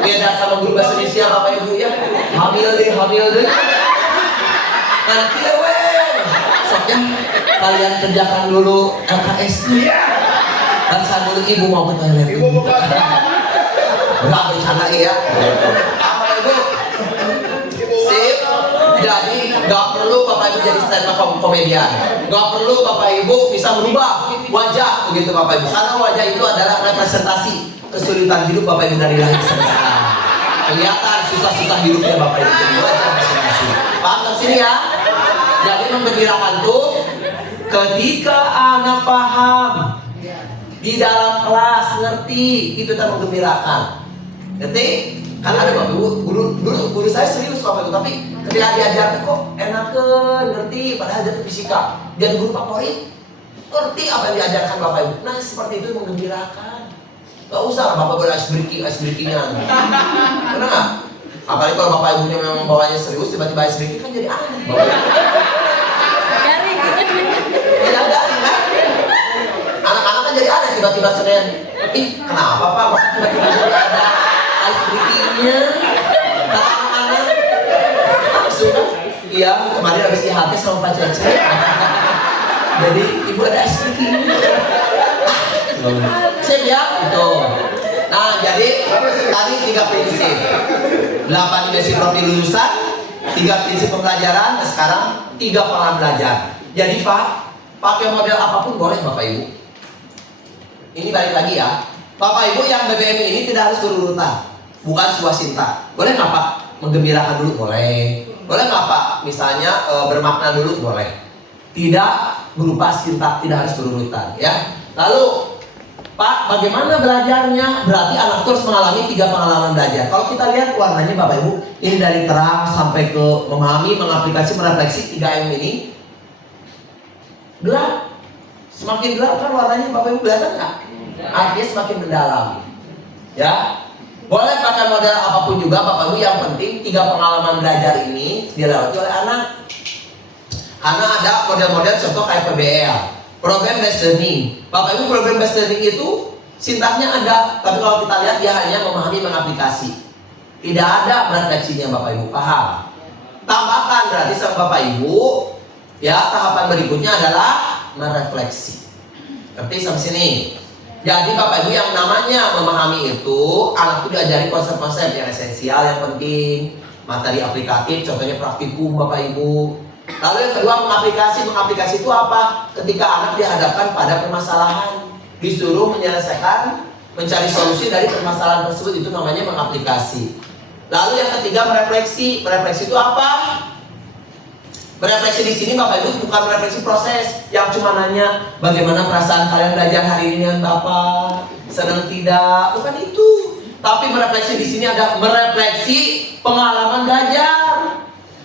Beda sama guru bahasa Indonesia Bapak Ibu ya. Hamil deh. Nanti soknya kalian kerjakan dulu LKS. Dan saya dulu ibu mau ke toilet. Ibu mau nggak bercanda ya. Bapak Ibu, sip. Jadi nggak perlu Bapak Ibu jadi stand up komedian. Nggak perlu Bapak Ibu bisa merubah wajah begitu Bapak Ibu. Karena wajah itu adalah representasi kesulitan hidup Bapak Ibu dari lahir sampai sekarang. Kelihatan susah-susah hidupnya Bapak Ibu. Jadi wajah representasi. Paham ke sini ya? Jadi menggembirakan tuh ketika anak paham di dalam kelas ngerti, itu tak menggembirakan. Ngerti? Kan ada Bapak Ibu, guru saya serius Bapak Ibu, tapi ketika diajar kok enakan ngerti, padahal dia fisika. Jadi guru favorit, ngerti apa yang diajarkan Bapak Ibu. Nah seperti itu menggembirakan. Gak usah lah Bapak Ibu ice breaking-nya. Karena nggak? Apalagi kalau Bapak Ibunya memang bawanya serius, tiba-tiba ice breaking kan jadi aneh. Tidak garing kan? Anak-anak kan jadi aneh tiba-tiba Senin. Kenapa Pak? Masa tiba-tiba jadi ada ice breaking-nya? Kata anak-anak langsung kan? Iya, kemarin habis IHT sama Pak Cece. Jadi ibu ada ice breaking-nya. Sip ya? Itu. Nah, jadi tadi 3 prinsip. 8 dimensi profil lulusan, 3 prinsip pembelajaran, dan sekarang 3 pengalaman belajar. Jadi Pak, pakai model apapun boleh Bapak Ibu. Ini balik lagi ya. Bapak Ibu yang BBM ini tidak harus berurutan. Bukan sebuah cinta. Boleh nggak Pak? Menggembirakan dulu boleh. Boleh nggak Pak? Misalnya bermakna dulu boleh. Tidak berupa cinta, tidak harus berurutan ya. Lalu Pak, bagaimana belajarnya? Berarti anak terus mengalami 3 pengalaman belajar. Kalau kita lihat warnanya Bapak Ibu, ini dari terang sampai ke memahami, mengaplikasi, merefleksi 3M ini gelap. Semakin gelap kan warnanya Bapak Ibu kelihatan nggak? Artinya semakin mendalam. Ya, boleh pakai model apapun juga Bapak Ibu. Yang penting 3 pengalaman belajar ini dilewati oleh anak. Karena ada model-model contoh kayak PBL. Program based learning. Bapak Ibu, program based learning itu sintaknya ada, tapi kalau kita lihat dia hanya memahami, mengaplikasi. Tidak ada refleksinya Bapak Ibu, paham? Tambahkan berarti sama Bapak Ibu, ya tahapan berikutnya adalah merefleksi. Ngerti sampai sini? Jadi Bapak Ibu yang namanya memahami itu, anak itu diajari konsep-konsep yang esensial, yang penting, materi aplikatif, contohnya praktikum Bapak Ibu. Lalu yang kedua mengaplikasi itu apa? Ketika anak dihadapkan pada permasalahan, disuruh menyelesaikan, mencari solusi dari permasalahan tersebut, itu namanya mengaplikasi. Lalu yang ketiga merefleksi itu apa? Merefleksi di sini Bapak Ibu bukan merefleksi proses yang cuma nanya bagaimana perasaan kalian belajar hari ini dengan Bapak, senang tidak, bukan itu. Tapi merefleksi di sini ada merefleksi pengalaman belajar.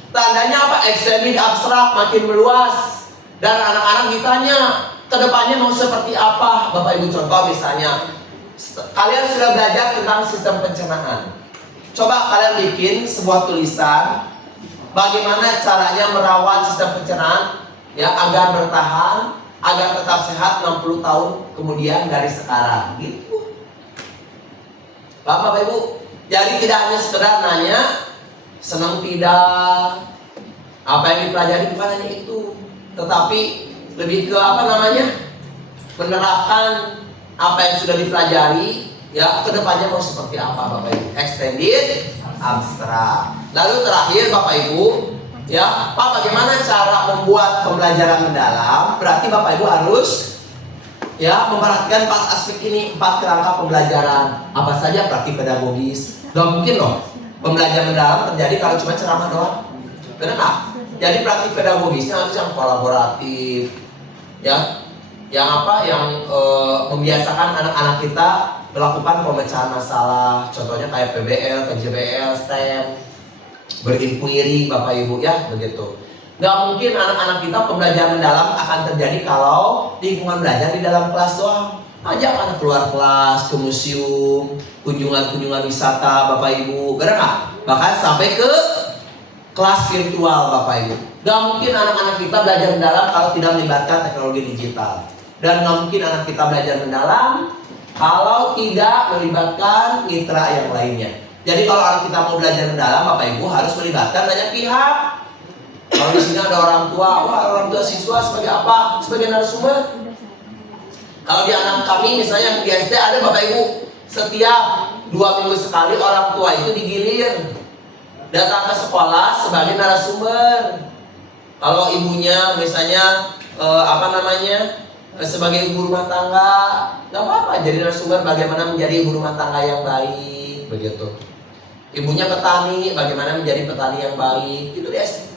Tandanya apa? Ekstremis abstrak makin meluas. Dan anak-anak ditanya kedepannya mau seperti apa? Bapak Ibu contoh misalnya, kalian sudah belajar tentang sistem pencernaan. Coba kalian bikin sebuah tulisan bagaimana caranya merawat sistem pencernaan ya agar bertahan, agar tetap sehat 60 tahun kemudian dari sekarang. Gitu. Bapak Ibu, jadi tidak hanya sekedar nanya senang tidak, apa yang dipelajari bukan hanya itu, tetapi lebih ke apa namanya, menerapkan apa yang sudah dipelajari ya kedepannya mau seperti apa Bapak Ibu. Extended abstrak. Lalu terakhir Bapak Ibu ya, Pak bagaimana cara membuat pembelajaran mendalam? Berarti Bapak Ibu harus ya memperhatikan 4 aspek ini, 4 kerangka pembelajaran. Apa saja? Praktik pedagogis. Gak mungkin loh pembelajaran mendalam terjadi kalau cuma ceramah doang. Benar nggak? Jadi praktik pedagogisnya harus yang kolaboratif, ya, yang apa? Yang membiasakan anak-anak kita melakukan pemecahan masalah. Contohnya kayak PBL, KJBL, STEM, berinquiry Bapak Ibu ya, begitu. Nggak mungkin anak-anak kita pembelajaran mendalam akan terjadi kalau lingkungan belajar di dalam kelas doang. Ajak anak keluar kelas, ke museum, kunjungan-kunjungan wisata Bapak Ibu, benar nggak? Bahkan sampai ke kelas virtual Bapak Ibu. Gak mungkin anak-anak kita belajar mendalam kalau tidak melibatkan teknologi digital. Dan nggak mungkin anak kita belajar mendalam kalau tidak melibatkan mitra yang lainnya. Jadi kalau anak kita mau belajar mendalam, Bapak Ibu harus melibatkan banyak pihak. Kalau di sini ada orang tua, wah orang tua siswa sebagai apa? Sebagai narasumber. Kalau di anak kami misalnya di SD ada Bapak Ibu, setiap 2 minggu sekali orang tua itu digilir datang ke sekolah sebagai narasumber. Kalau ibunya misalnya sebagai ibu rumah tangga, nggak apa-apa jadi narasumber bagaimana menjadi ibu rumah tangga yang baik, begitu. Ibunya petani, bagaimana menjadi petani yang baik. Itu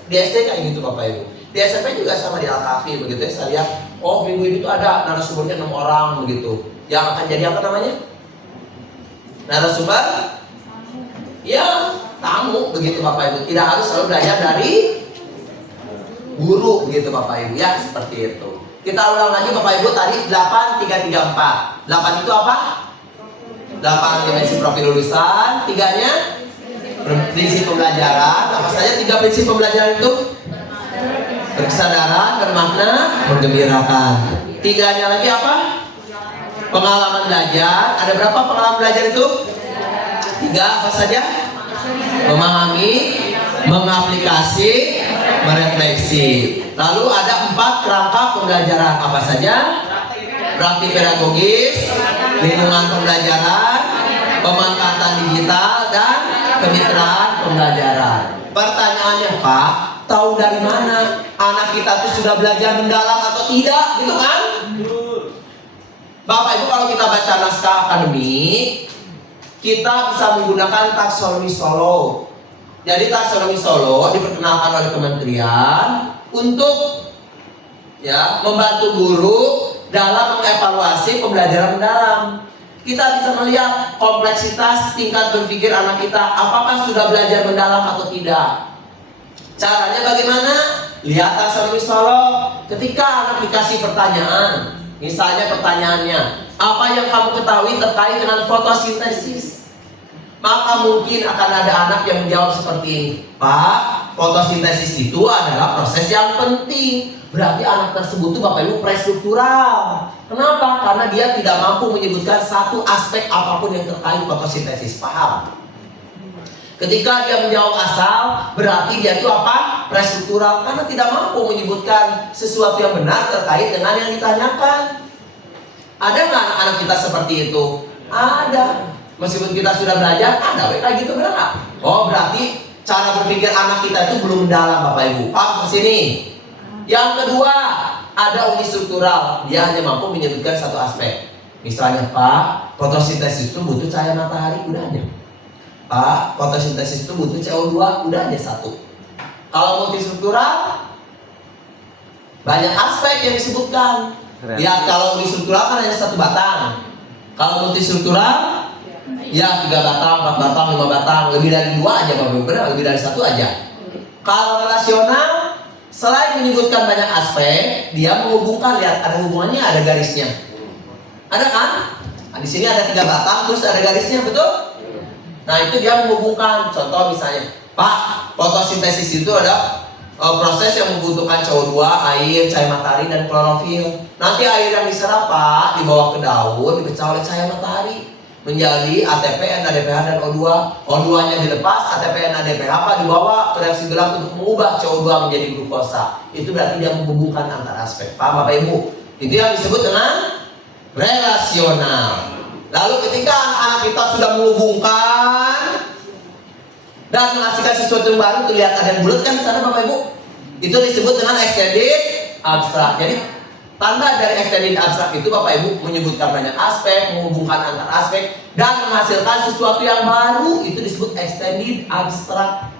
di SD kayak gitu Bapak Ibu. Di SMP juga sama di Al-Kafi begitu ya. Saya lihat, oh minggu ini tuh ada narasumbernya 6 orang begitu. Yang akan jadi apa namanya? Narasumber? Ya, tamu begitu Bapak Ibu. Tidak harus selalu belajar dari guru begitu Bapak Ibu ya, seperti itu. Kita ulang lagi Bapak Ibu tadi 8, 3, 3, 4. 8 itu apa? 8 dimensi profil lulusan, 3-nya prinsip pembelajaran. Apa saja 3 prinsip pembelajaran itu? Berkesadaran, bermakna, menggembirakan. 3-nya lagi apa? Pengalaman belajar. Ada berapa pengalaman belajar itu? 3 apa saja? Memahami, mengaplikasi, merefleksi. Lalu ada 4 kerangka pembelajaran. Apa saja? Praktik pedagogis, lingkungan pembelajaran, pemanfaatan digital, dan kemitraan pembelajaran. Pertanyaannya, Pak, tahu dari mana anak kita itu sudah belajar mendalam atau tidak, gitu kan? Bapak Ibu, kalau kita baca naskah akademik, kita bisa menggunakan taksonomi Solo. Jadi taksonomi Solo diperkenalkan oleh kementerian untuk membantu guru dalam mengevaluasi pembelajaran mendalam. Kita bisa melihat kompleksitas tingkat berpikir anak kita, apakah sudah belajar mendalam atau tidak. Caranya bagaimana? Lihat taksonomi Solo. Ketika anak dikasih pertanyaan, misalnya pertanyaannya, apa yang kamu ketahui terkait dengan fotosintesis? Maka mungkin akan ada anak yang menjawab seperti ini, Pak, fotosintesis itu adalah proses yang penting. Berarti anak tersebut tuh Bapak Ibu prestruktural. Kenapa? Karena dia tidak mampu menyebutkan satu aspek apapun yang terkait fotosintesis. Paham? Ketika dia menjawab asal, berarti dia itu apa? Prestruktural. Karena tidak mampu menyebutkan sesuatu yang benar terkait dengan yang ditanyakan. Ada nggak anak-anak kita seperti itu? Ada. Meskipun kita sudah belajar, ada kayak gitu, benar nggak? Oh, berarti cara berpikir anak kita itu belum mendalam Bapak Ibu. Paham ke sini? Yang kedua, ada unistruktural. Dia hanya mampu menyebutkan satu aspek. Misalnya, Pak, fotosintesis itu butuh cahaya matahari, udah aja. Pak, fotosintesis itu butuh CO2, udah aja satu. Kalau multistruktural, banyak aspek yang disebutkan. Ya, kalau unistruktural kan hanya 1 batang. Kalau multistruktural, ya 3 batang, 4 batang, 5 batang. Lebih dari 2 aja Bapak Ibu, benar, lebih dari 1 aja. Kalau relasional, selain menyebutkan banyak aspek, dia menghubungkan. Lihat, ada hubungannya, ada garisnya. Ada kan? Nah, di sini ada 3 batang, terus ada garisnya, betul? Nah, itu dia menghubungkan. Contoh misalnya, Pak, fotosintesis itu ada proses yang membutuhkan CO2, air, cahaya matahari, dan klorofil. Nanti air yang diserap, Pak, dibawa ke daun, dipecah oleh cahaya matahari menjadi ATP, NADPH, dan O2. O2-nya dilepas, ATP, NADPH Pak dibawa ke reaksi gelap untuk mengubah CO2 menjadi glukosa. Itu berarti dia menghubungkan antar aspek. Paham Bapak Ibu? Itu yang disebut dengan relasional. Lalu ketika anak-anak kita sudah menghubungkan dan menghasilkan sesuatu yang baru, terlihat ada yang bulat kan di sana Bapak Ibu? Itu disebut dengan extended abstract. Jadi tanda dari extended abstract itu Bapak Ibu menyebutkan banyak aspek, menghubungkan antar aspek, dan menghasilkan sesuatu yang baru. Itu disebut extended abstract.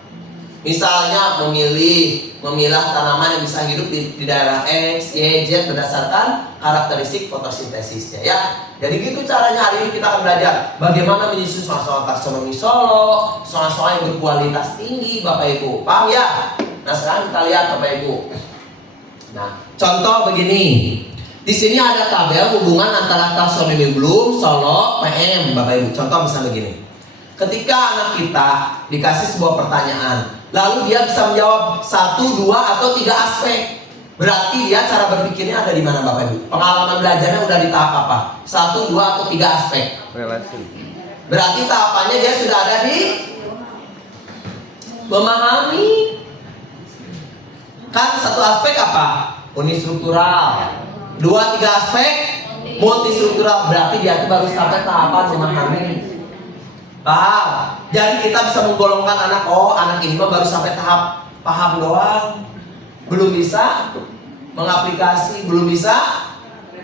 Misalnya memilah tanaman yang bisa hidup di daerah X, Y, Z berdasarkan karakteristik fotosintesisnya ya. Jadi gitu caranya hari ini kita akan belajar bagaimana menyusun soal-soal taksonomi Solo, soal-soal yang berkualitas tinggi Bapak Ibu. Paham ya? Nah sekarang kita lihat Bapak Ibu. Nah contoh begini. Di sini ada tabel hubungan antara taksonomi Bloom, Solo, PM Bapak Ibu. Contoh misalnya begini. Ketika anak kita dikasih sebuah pertanyaan, lalu dia bisa menjawab 1, 2, atau 3 aspek. Berarti dia cara berpikirnya ada di mana Bapak Ibu? Pengalaman belajarnya udah di tahap apa? 1, 2, atau 3 aspek? Relasi. Berarti tahapannya dia sudah ada di memahami. Kan 1 aspek apa? Unistruktural. 2, 3 aspek multistruktural. Berarti dia itu baru sampai tahapan memahami. Paham? Jadi kita bisa menggolongkan anak, oh anak ini mah baru sampai tahap paham doang, belum bisa mengaplikasi, belum bisa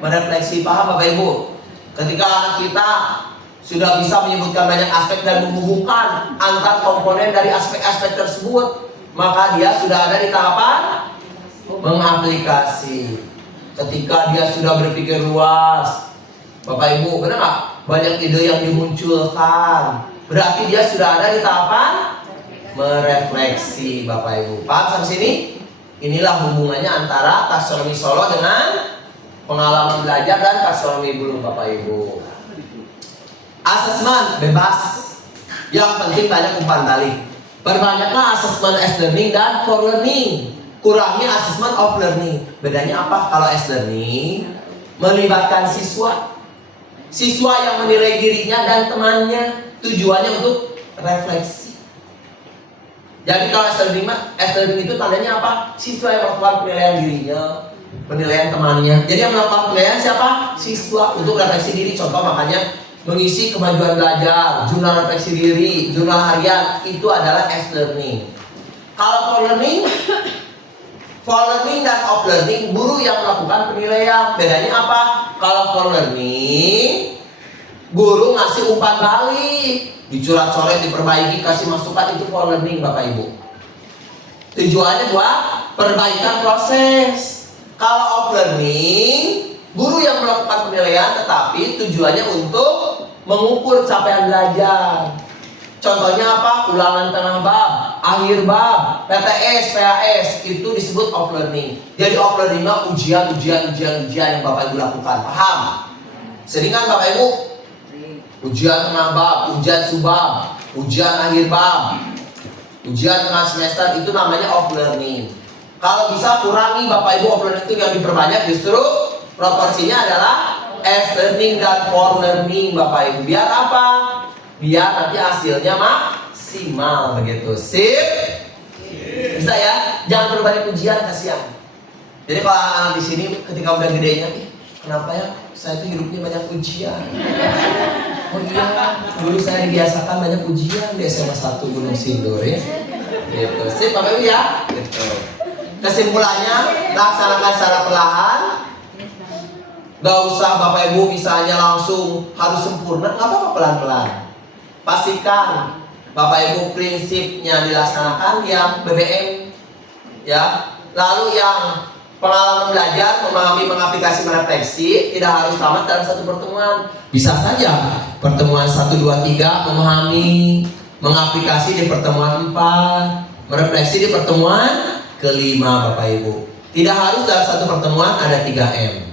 merefleksi. Paham Bapak Ibu? Ketika anak kita sudah bisa menyebutkan banyak aspek dan menghubungkan antar komponen dari aspek-aspek tersebut, maka dia sudah ada di tahapan mengaplikasi. Ketika dia sudah berpikir luas, Bapak Ibu, benar nggak? Banyak ide yang dimunculkan, berarti dia sudah ada di tahapan merefleksi. Bapak Ibu, paham sampai sini? Inilah hubungannya antara taksonomi Solo dengan pengalaman belajar dan taksonomi Bloom, Bapak Ibu. Asesmen bebas, yang penting banyak umpan tali. Perbanyaklah asesmen as learning dan for learning, kurangi asesmen of learning. Bedanya apa? Kalau as learning melibatkan siswa yang menilai dirinya dan temannya, tujuannya untuk refleksi. Jadi kalau as learning itu tandanya apa? Siswa yang melakukan penilaian dirinya, penilaian temannya. Jadi yang melakukan penilaian siapa? Siswa, untuk refleksi diri. Contoh makanya mengisi kemajuan belajar, jurnal refleksi diri, jurnal harian, itu adalah as learning. Kalau for learning dan of learning, guru yang melakukan penilaian. Bedanya apa? Kalau for learning, guru ngasih umpan balik, dicoret-coret, diperbaiki, kasih masukan, itu for learning Bapak Ibu. Tujuannya buat perbaikan proses. Kalau of learning, guru yang melakukan penilaian, tetapi tujuannya untuk mengukur capaian belajar. Contohnya apa? Ulangan tengah bab, akhir bab, PTS, PAS, itu disebut of learning. Jadi of learning mah ujian yang Bapak Ibu lakukan. Paham? Sering kan Bapak Ibu? Ujian tengah bab, ujian subbab, ujian akhir bab, ujian tengah semester, itu namanya of learning. Kalau bisa kurangi Bapak Ibu of learning itu, yang diperbanyak justru proporsinya adalah as learning dan for learning Bapak Ibu. Biar apa? Biar nanti hasilnya maksimal, begitu. Sip? Bisa ya? Jangan terlalu banyak ujian, kasihan. Jadi kalau anak di sini ketika udah gedenya, kenapa ya saya itu hidupnya banyak ujian? Oh iya, dulu saya dibiasakan banyak ujian di SMA 1 Gunung Sindur ya. Gitu. Sip Bapak Ibu ya? Gitu. Kesimpulannya, laksanakan secara perlahan. Gak usah Bapak Ibu misalnya langsung harus sempurna, nggak apa-apa, pelan-pelan. Pastikan Bapak Ibu prinsipnya dilaksanakan, yang BBM ya. Lalu yang pengalaman belajar, memahami, mengaplikasi, merefleksi, tidak harus tamat dalam satu pertemuan. Bisa saja pertemuan 1, 2, 3 memahami, mengaplikasi di pertemuan 4, merefleksi di pertemuan kelima Bapak Ibu. Tidak harus dalam satu pertemuan ada 3M.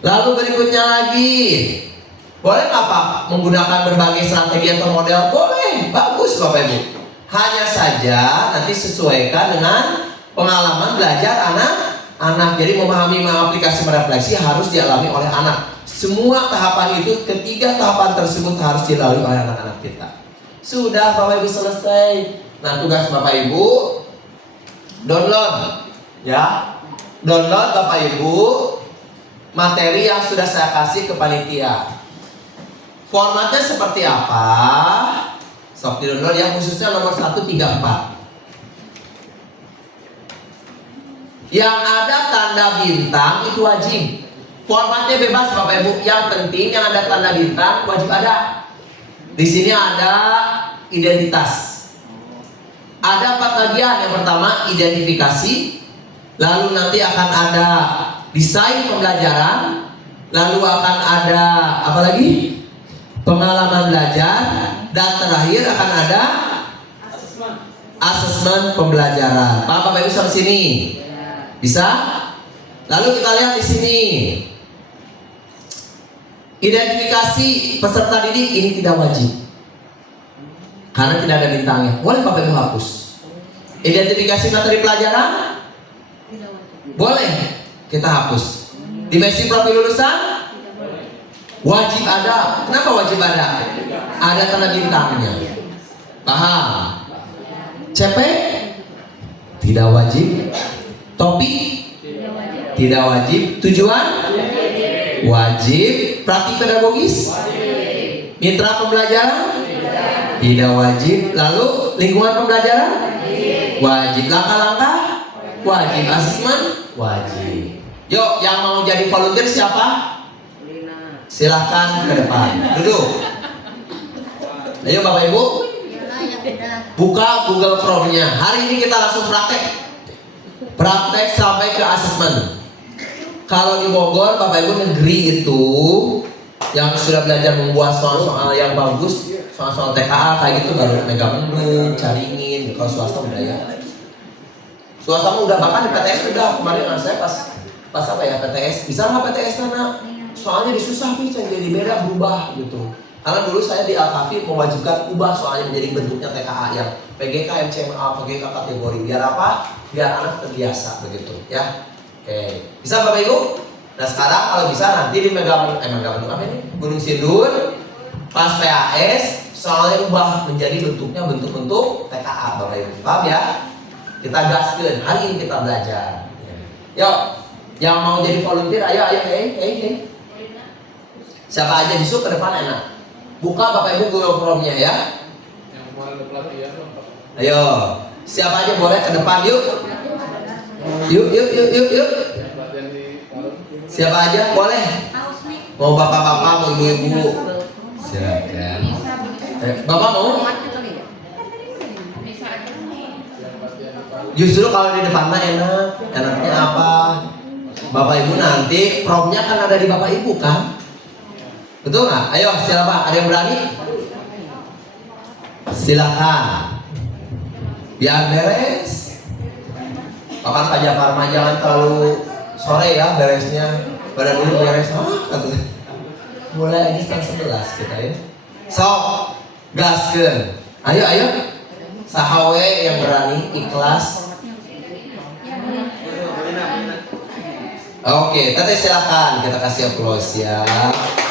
Lalu berikutnya lagi, boleh nggak Pak menggunakan berbagai strategi atau model? Boleh, bagus Bapak Ibu. Hanya saja nanti sesuaikan dengan pengalaman belajar anak-anak. Jadi memahami, mengaplikasi, merefleksi harus dialami oleh anak. Semua tahapan itu, ketiga tahapan tersebut harus dilalui oleh anak-anak kita. Sudah Bapak Ibu selesai. Nah, tugas Bapak Ibu download ya. Download Bapak Ibu materi yang sudah saya kasih ke panitia. Formatnya seperti apa? Sok di download ya, khususnya nomor 134. Yang ada tanda bintang itu wajib. Formatnya bebas Bapak Ibu. Yang penting yang ada tanda bintang wajib ada. Di sini ada identitas. Ada 4 bagian. Yang pertama identifikasi. Lalu nanti akan ada desain pembelajaran. Lalu akan ada apa lagi? Pengalaman belajar. Dan terakhir akan ada asesmen pembelajaran. Pak Bapak Ibu sampai sini? Bisa? Lalu kita lihat di sini. Identifikasi peserta didik ini tidak wajib. Karena tidak ada bintangnya. Boleh Bapak Ibu hapus. Identifikasi materi pelajaran? Boleh. kita hapus. Dimensi profil lulusan wajib ada. Kenapa wajib ada? Ada tanda bintangnya. Paham? CP tidak wajib. Topi tidak wajib. Tujuan wajib. Praktik pedagogis mitra pembelajaran tidak wajib. Lalu lingkungan pembelajaran wajib. Langkah-langkah wajib. Asesmen wajib. Yuk, yang mau jadi volunteer siapa? Silahkan ke depan. Duduk. Ayo Bapak Ibu, buka Google Chrome-nya. Hari ini kita langsung praktek. Praktek sampai ke asesmen. Kalau di Bogor, Bapak Ibu negeri itu yang sudah belajar membuat soal-soal yang bagus, soal-soal TKA kayak gitu, baru Megamendung, Caringin. Kalau swasta udah ya. Swasta udah, bahkan di PTS udah. Kemarin saya pas apa ya PTS, bisa nggak PTS Nana? Soalnya disusah bisa jadi beda, berubah gitu. Karena dulu saya di Al-Kafi mewajibkan ubah soalnya menjadi bentuknya TKA yang PGK, MCMA, PGK kategori. Biar apa? Biar anak terbiasa begitu ya. Oke, bisa Bapak Ibu? Nah sekarang kalau bisa nanti di Megamendung apa ini? Gunung Sindur pas PAS soalnya ubah menjadi bentuknya bentuk-bentuk TKA Bapak Ibu. Paham ya? Kita gaskeun, hari ini kita belajar. Yuk, yang mau jadi volunteer ayo hey. Siapa aja disuruh ke depan enak. Buka Bapak Ibu Google Chrome-nya ya. Yang kemarin pelatihan. Ayo, siapa aja boleh ke depan yuk. Yuk. Siapa aja boleh. Mau bapak-bapak, mau ibu-ibu. Silakan. Bapak mau? Justru kalau di depan mah enak. Enaknya apa? Bapak Ibu nanti promnya kan ada di Bapak Ibu kan? Betul nggak? Ayo siapa? Ada yang berani? Silakan. Biar beres. Kapan Pak Jafar mah jangan terlalu sore ya beresnya. Pada dulu beres. Mulai aja setengah 11 kita ya. Sok, gaskeun. Ayo. Sahawe yang berani, ikhlas. Oke, teteh silakan kita kasih aplaus ya.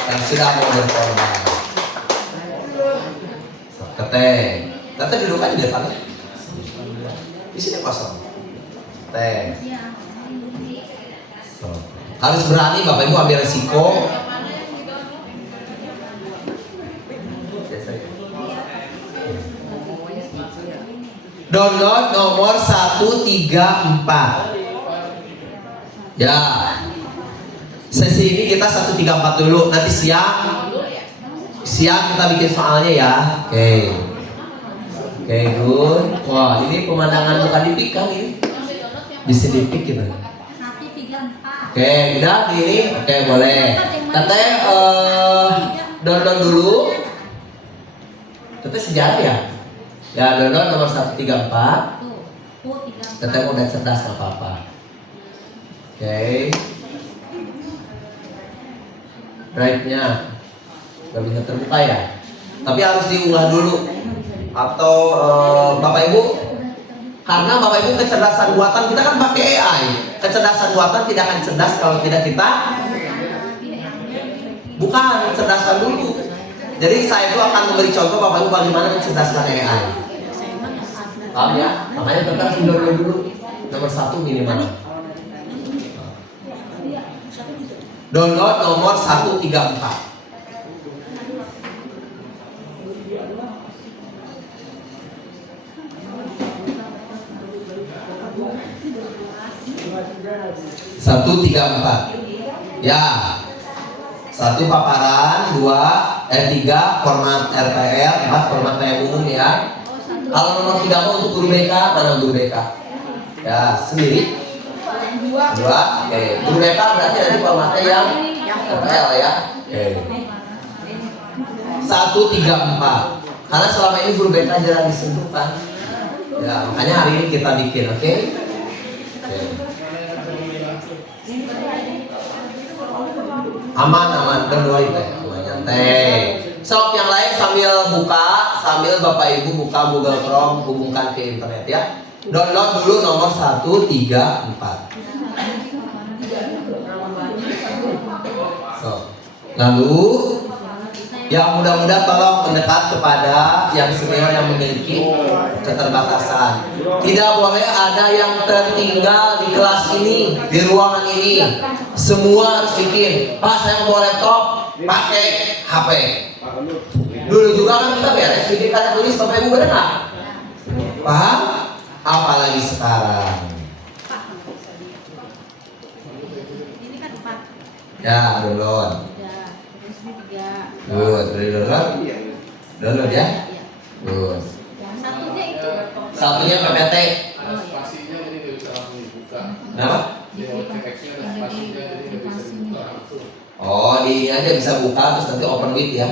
Yang sudah mau berkorban. Teteh duduk aja di depan. Di sini kosong. Teh. Harus berani Bapak Ibu ambil resiko. Download nomor 134. Ya. Sesi ini kita 134 dulu. Nanti siang kita bikin soalnya ya. Oke, good. Wah, ini pemandangan bukan di pik kan ini. Bisa di pik kita. Oke, udah ini. Oke, boleh. Teteh download dulu. Teteh sejarah ya? Ya, download nomor 134. Teteh udah cerdas nggak apa-apa. Oke. Drive-nya nggak bisa terbuka ya? Tapi harus diunggah dulu. Atau Bapak Ibu, karena Bapak Ibu kecerdasan buatan kita kan pakai AI. Kecerdasan buatan tidak akan cerdas kalau tidak kita bukan kecerdasan dulu. Jadi saya itu akan memberi contoh Bapak Ibu bagaimana mencerdaskan AI. Paham ya? Makanya kita harus download dulu. Nomor 1 minimal. Download nomor 134. Satu tiga empat. Ya. 1 paparan, 3 format RPL, 4 format PM umum ya. Kalau nomor 3 mau untuk guru BK, mana guru BK? Ya, sendiri. 2. Oke. Guru BK berarti nanti formatnya yang RPL ya. Oke. 1 3 4. Karena selama ini guru BK jarang disentuh kan. Ya, makanya hari ini kita bikin, oke? Aman, don't worry teh, nyantai. Sok yang lain sambil buka, sambil Bapak Ibu buka Google Chrome, hubungkan ke internet ya. Download dulu nomor 134. So. Lalu yang muda-muda tolong mendekat kepada yang senior yang memiliki keterbatasan. Tidak boleh ada yang tertinggal di kelas ini, di ruangan ini. Semua harus bikin. Pak, saya mau laptop, pakai HP. Dulu juga kan kita beres bikin tanda tulis Bapak Ibu, benar nggak? Paham? Apalagi sekarang. Ini kan 4. Ya, download. Good, dari download ya. Good. Satunya itu. Satunya PPT. Spasinya jadi nggak bisa langsung dibuka. Kenapa? Di OTX-nya ada spasinya jadi nggak bisa dibuka langsung. Oh, di ini aja bisa buka terus nanti open with ya.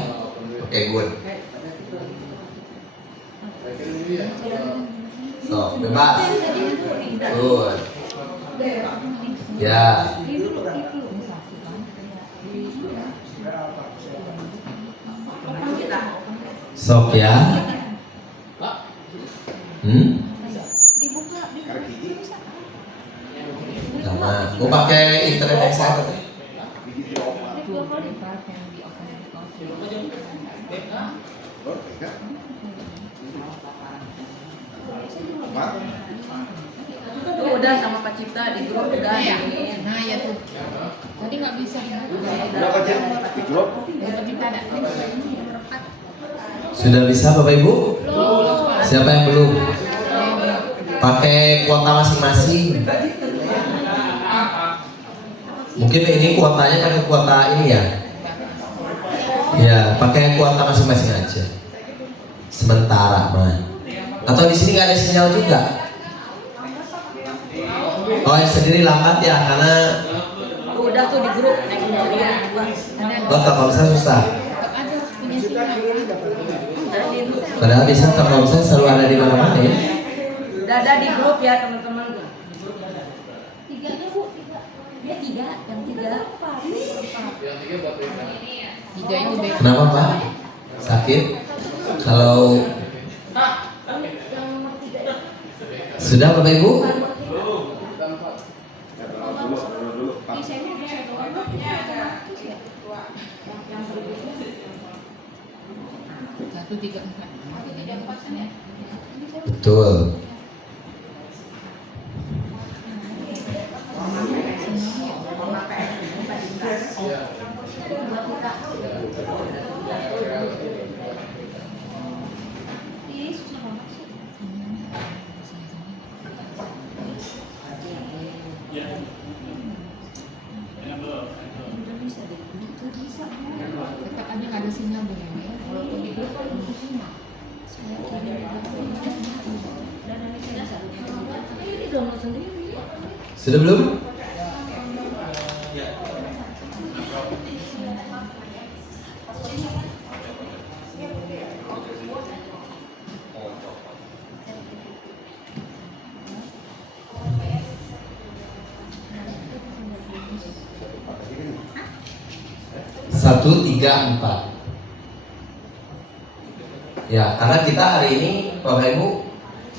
Oke, good. Saya kira ini ya. So, bebas. Good. Ya. Sok ya. Dibuka. Sama. Mau pakai internet yang saya pakai? Itu udah sama Pak Cipta di grup udah. Nah ya tuh. Tadi nggak bisa. Berapa jam di grup? Pak Cipta ada. Sudah bisa Bapak Ibu? Siapa yang belum? Pakai kuota masing-masing. Mungkin ini kuotanya pakai kuota ini ya. Ya, pakai kuota masing-masing aja. Sementara, man. Atau di sini nggak ada sinyal juga? Oh, yang sendiri lambat ya karena Udah tuh di grup naik dia. Telkomsel susah. Tetap aja harus punya sinyal. Padahal bisa Telkomsel selalu ada di mana-mana ya. Udah ada di grup ya teman-teman. 3 Bu. Dia 3, yang 3. Yang 3 buat beda. 3 itu beda. Kenapa Pak? Sakit? Kalau sudah Bapak Ibu? Satu 3 4. Betul. Tetap aja nggak ada sinyal Bu ya. Walaupun di grup kan ada sinyal. Ini download sendiri. Sudah belum? Satu, tiga, empat. Ya, karena kita hari ini Bapak Ibu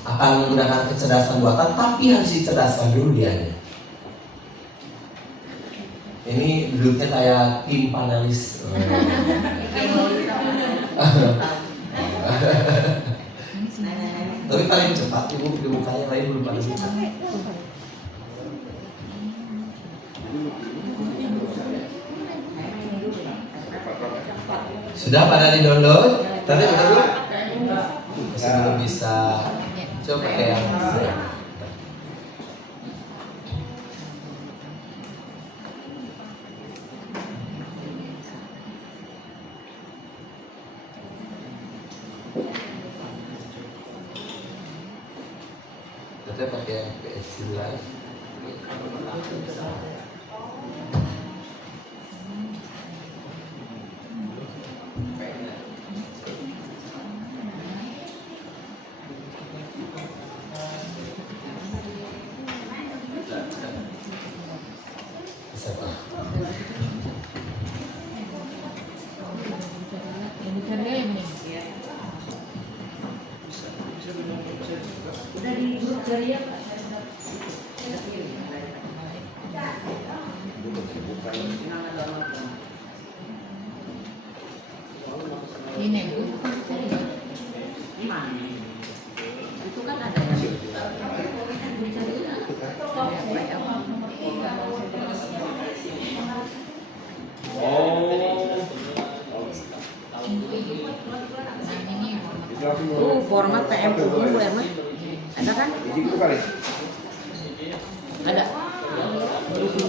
akan menggunakan kecerdasan buatan, tapi harus dicerdaskan dulu dianya. Ini duduknya kayak tim panelis. Tapi paling cepat ibu dibukanya lain belum pada bisa. Sudah pada di download? Tadi udah belum? Masih belum bisa. Coba pakai yang kita pakai yang PSC Live. Bisa Pak. Yang dicari yang ini. Udah di grup dari ya Pak. Ini Bu. Itu kan ada yang Nah, ini format PM dulu ya mas, ada kan? Itu kali. Ada. Itu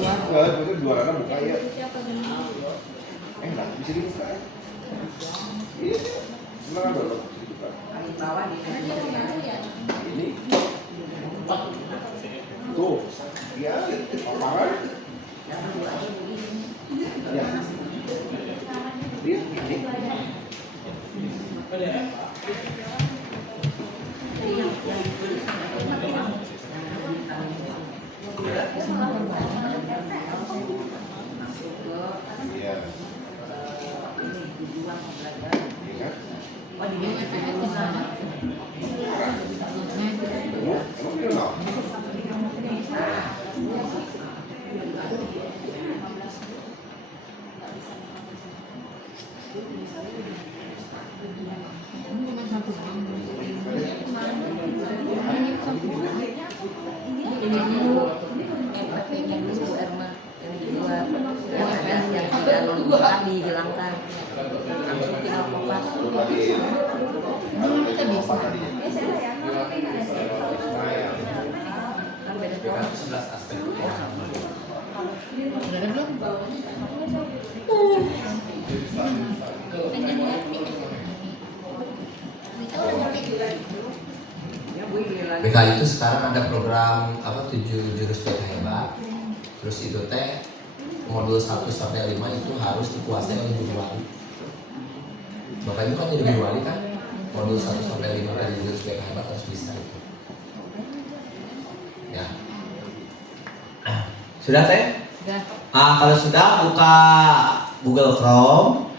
dua rata buka ya. Enggak, bisa dibuka. Iya. Enggak ada loh. Ini. Tuh. Ya, paparan. Ya. Dia ini. Iya. Ingat? oh dia kita di sana. Emang kenal? Ini cuma satu. Ini dulu MPP-nya dulu Erma yang kedua yang ada yang tidak lengkap dihilangkan langsung tinggal kopas. Ini kita bisa. Kan beda Kan kopas. 11 aspek. Udah ada belum? BK itu sekarang ada program apa 7 jurus BK hebat. Terus itu teh modul 1 sampai 5 itu harus dikuasai oleh guru wali. Bapak Ibu kan jadi guru wali kan? Modul 1 sampai 5 dari jurus BK hebat harus bisa itu. Ya. Sudah teh? Udah. Kalau sudah buka Google Chrome,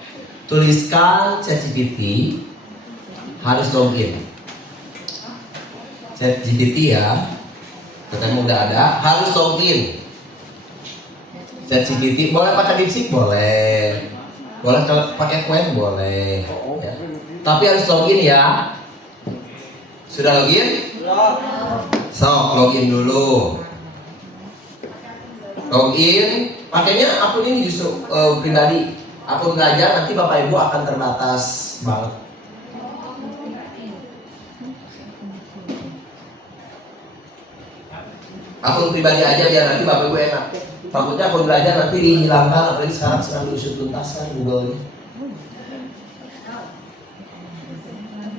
tuliskan ChatGPT, harus login. ChatGPT ya, katanya udah ada, harus login. ChatGPT boleh pakai DeepSeek boleh, boleh kalau pakai Qwen boleh, ya. Tapi harus login ya. Sudah login? Sok login dulu. Login, pakainya akun ini justru pribadi, akun belajar, nanti Bapak Ibu akan terbatas banget. Akun pribadi aja biar nanti Bapak Ibu enak. Takutnya akun belajar nanti dihilangkan, apalagi sekarang sedang diusut tuntas kan Google-nya.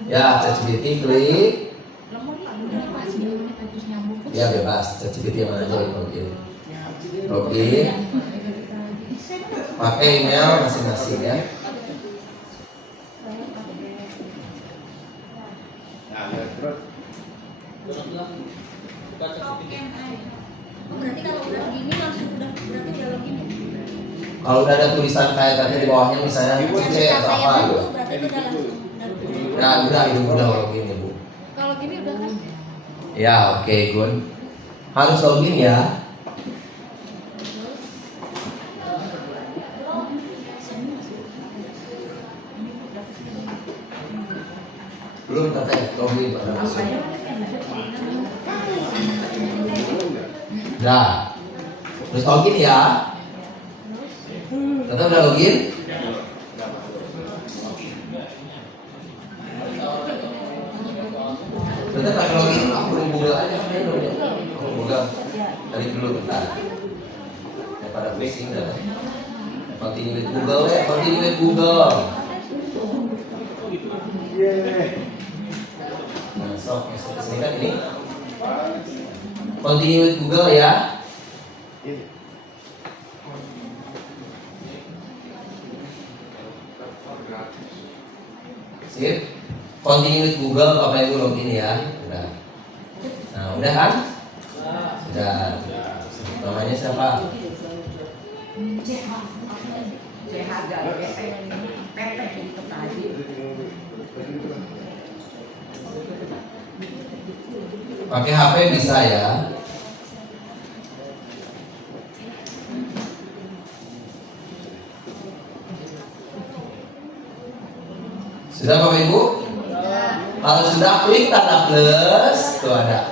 Ya, ChatGPT klik. Ya bebas, ChatGPT yang mana aja yang login. Login. Pakai email masing-masing ya. Nah, terus Berarti kalau udah gini langsung berarti udah login ya? Kalau udah ada tulisan kayak tadi di bawahnya misalnya C atau apa gitu. Berarti itu udah langsung. Ya udah itu udah login ya Bu. Kalau gini udah kan? Ya oke good. Harus login ya. Belum katanya login pada masuk. Udah. Terus login ya. Tetap udah login. Tetap pakai login akun Google aja. Akun Google. Dari dulu bentar. Daripada pusing dah. Continue with Google ya. Continue with Google. Nah, sok masuk ke sini kan ini. Continue with Google ya. Sip. Continue with Google, Bapak Ibu login ya. Udah. Nah, udah kan? Sudah. Namanya siapa? Pakai HP bisa ya. Sudah Bapak Ibu? Kalau sudah klik tanda plus, tuh ada.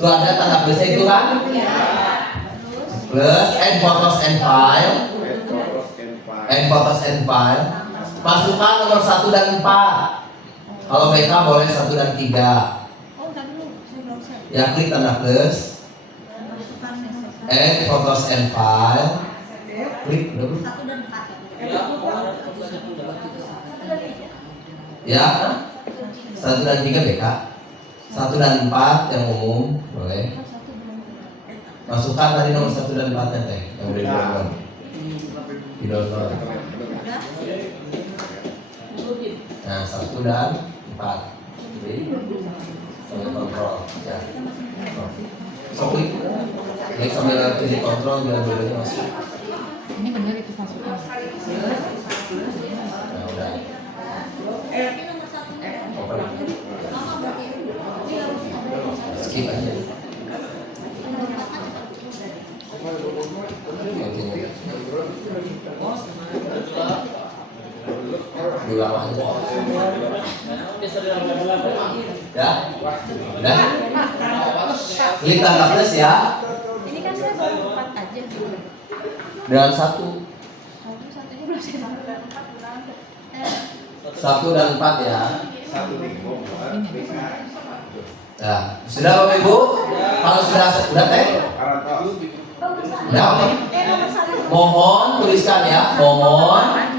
Tuh ada tanda plusnya itu kan? Plus and photos and file. And photos and file. Masukkan nomor 1 dan 4. Kalau BK boleh 1 dan 3. Ya klik tanda plus. And photos and file. Klik dulu. Ya, 1 dan 3 BK. 1 dan 4 yang umum boleh. Masukkan tadi nomor 1 dan 4 nya teh yang udah di-download. Di-download. Nah, 1 dan 4. Jadi sambil kontrol. Ya. So, klik sambil pilih kontrol biar dua-duanya masuk. Ini benar itu masukan. Nah, udah. Open. Skip aja. Continue. Diulang aja. Ya? Udah? Klik tanda plus ya. Ini kan saya baru 4 aja. Dengan 1. Satunya belum saya tahu. 1 dan 4 ya. Nah, sudah Bapak Ibu? Kalau sudah teh? Udah oke. Mohon tuliskan ya. Mohon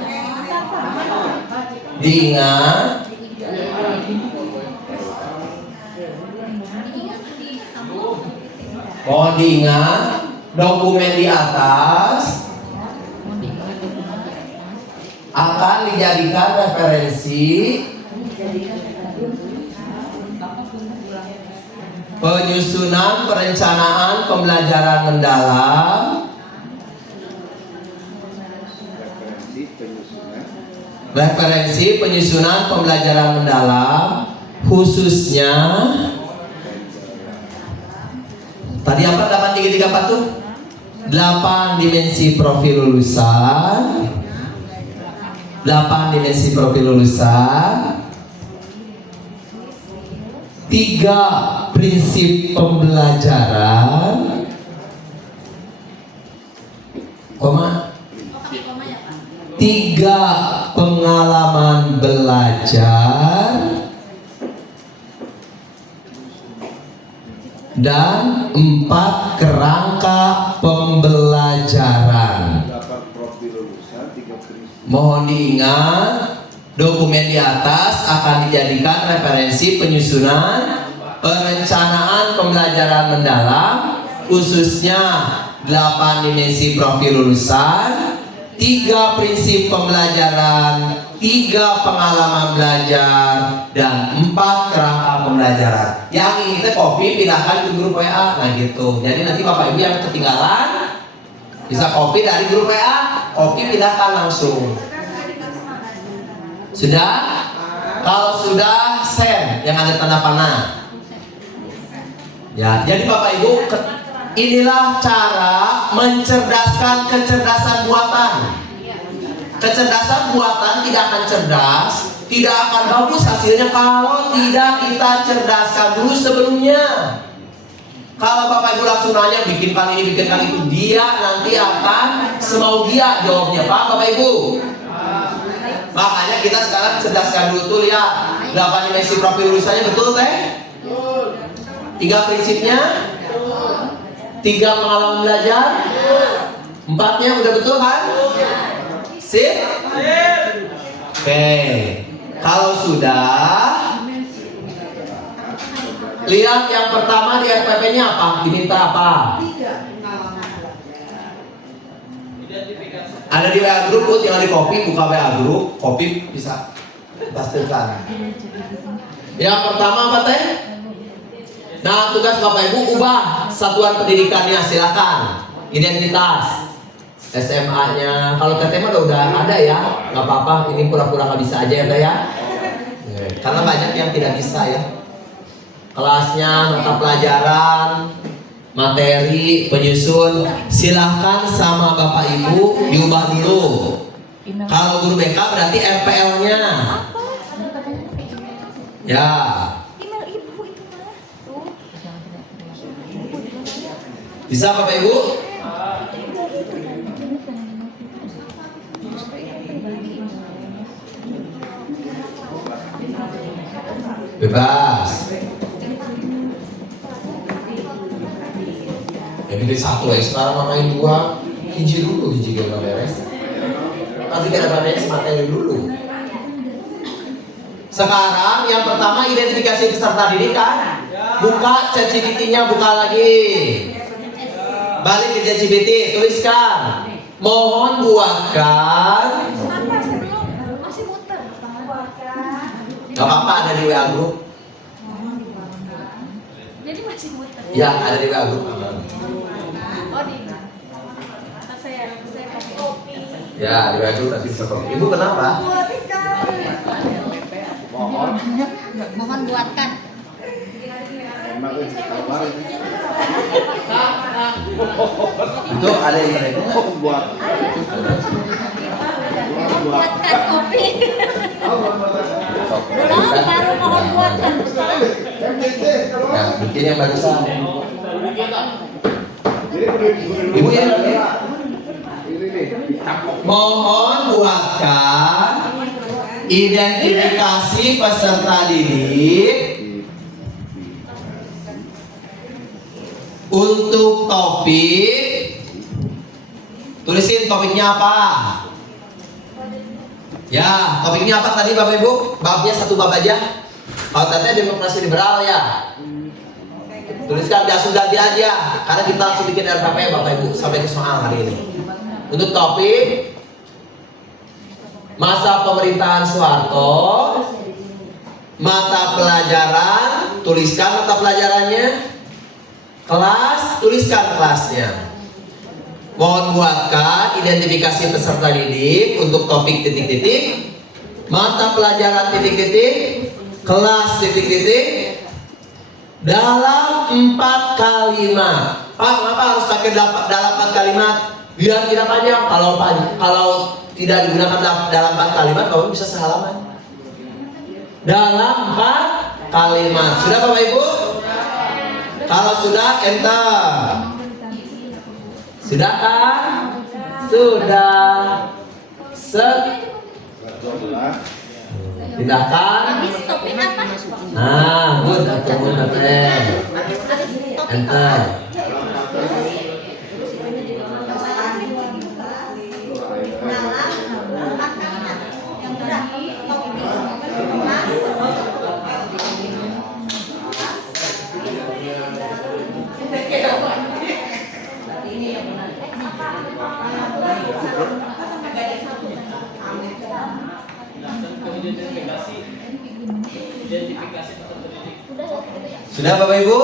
diingat dokumen di atas akan dijadikan referensi penyusunan perencanaan pembelajaran mendalam referensi penyusunan pembelajaran mendalam khususnya tadi apa 8334 tuh 8 dimensi profil lulusan 8 dimensi profil lulusan 3 prinsip pembelajaran koma 3 pengalaman belajar dan 4 kerangka pembelajaran. Mohon diingat, dokumen di atas akan dijadikan referensi penyusunan perencanaan pembelajaran mendalam khususnya 8 dimensi profil lulusan, 3 prinsip pembelajaran, 3 pengalaman belajar, dan 4 kerangka pembelajaran. Yang ini kita copy pindahkan ke grup WA, nah gitu. Jadi nanti Bapak Ibu yang ketinggalan bisa copy dari grup WA, copy pindahkan langsung. Sudah? Kalau sudah send yang ada tanda panah. Ya, jadi Bapak Ibu inilah cara mencerdaskan kecerdasan buatan. Kecerdasan buatan tidak akan cerdas, tidak akan bagus hasilnya kalau tidak kita cerdaskan dulu sebelumnya. Kalau Bapak Ibu langsung nanya bikinkan ini, bikinkan itu, dia nanti akan semau dia jawabnya, Pak Bapak Ibu. Makanya kita sekarang cerdaskan dulu tuh, lihat 8 dimensi profil lulusannya betul teh? 3 prinsipnya, 3 pengalaman belajar, 4-nya udah betul kan? Sip? Oke. Kalau sudah, lihat yang pertama di RPP-nya apa? Diminta apa? Ada di WA group, tinggal di copy, buka WA group, copy bisa pastikan. Yang pertama apa teh? Nah, tugas Bapak Ibu ubah satuan pendidikannya, silakan. Identitas, SMA-nya. Kalau KTM udah ada ya, nggak apa-apa. Ini pura-pura nggak bisa aja ya, karena banyak yang tidak bisa ya. Kelasnya, mata pelajaran, materi penyusun, silahkan sama Bapak Ibu diubah dulu. Kalau guru BK berarti RPL-nya. Ya. Email ibu itu mah. Tuh. Bisa Bapak Ibu? Bebas. Ya pilih satu ya, sekarang main dua, hiji dulu, hiji gak beres. Nanti kita beres materi dulu. Sekarang yang pertama identifikasi peserta didik kan? Buka ChatGPT-nya, buka lagi. Balik ke ChatGPT, tuliskan. Mohon buatkan. Masih muter. Gak apa-apa, ada di WA group. Jadi masih muter. Ya, ada di WA group. Oh di. Saya kopi. Ya, di WA group nanti bisa copy. Ibu kenapa? Mohon buatkan. Emang kabar itu. Itu ada internetnya. Buat. Buatkan kopi. Belum, baru mohon buatkan. Nah, bikin yang barusan. Ibu ya. Mohon buatkan identifikasi peserta didik untuk topik. Tulisin topiknya apa? Ya, topiknya apa tadi Bapak Ibu? Babnya satu bab aja. Kalau tadi demokrasi liberal ya. Tuliskan langsung ganti aja, karena kita langsung bikin RPP Bapak Ibu sampai ke soal hari ini. Untuk topik masa pemerintahan Soeharto, mata pelajaran, tuliskan mata pelajarannya, kelas, tuliskan kelasnya. Mohon buatkan identifikasi peserta didik untuk topik titik-titik, mata pelajaran titik-titik, kelas titik-titik, dalam 4 kalimat. Pak, kenapa harus pakai dalam 4 kalimat? Biar tidak panjang. Kalau tidak digunakan dalam 4 kalimat, Bapak bisa sehalaman. Dalam 4 kalimat. Sudah Bapak Ibu? Kalau sudah, enter. Sudah kan? Sudah. Pindahkan. Topik apa? Nah, good. Ketemu enter. Sudah Bapak Ibu?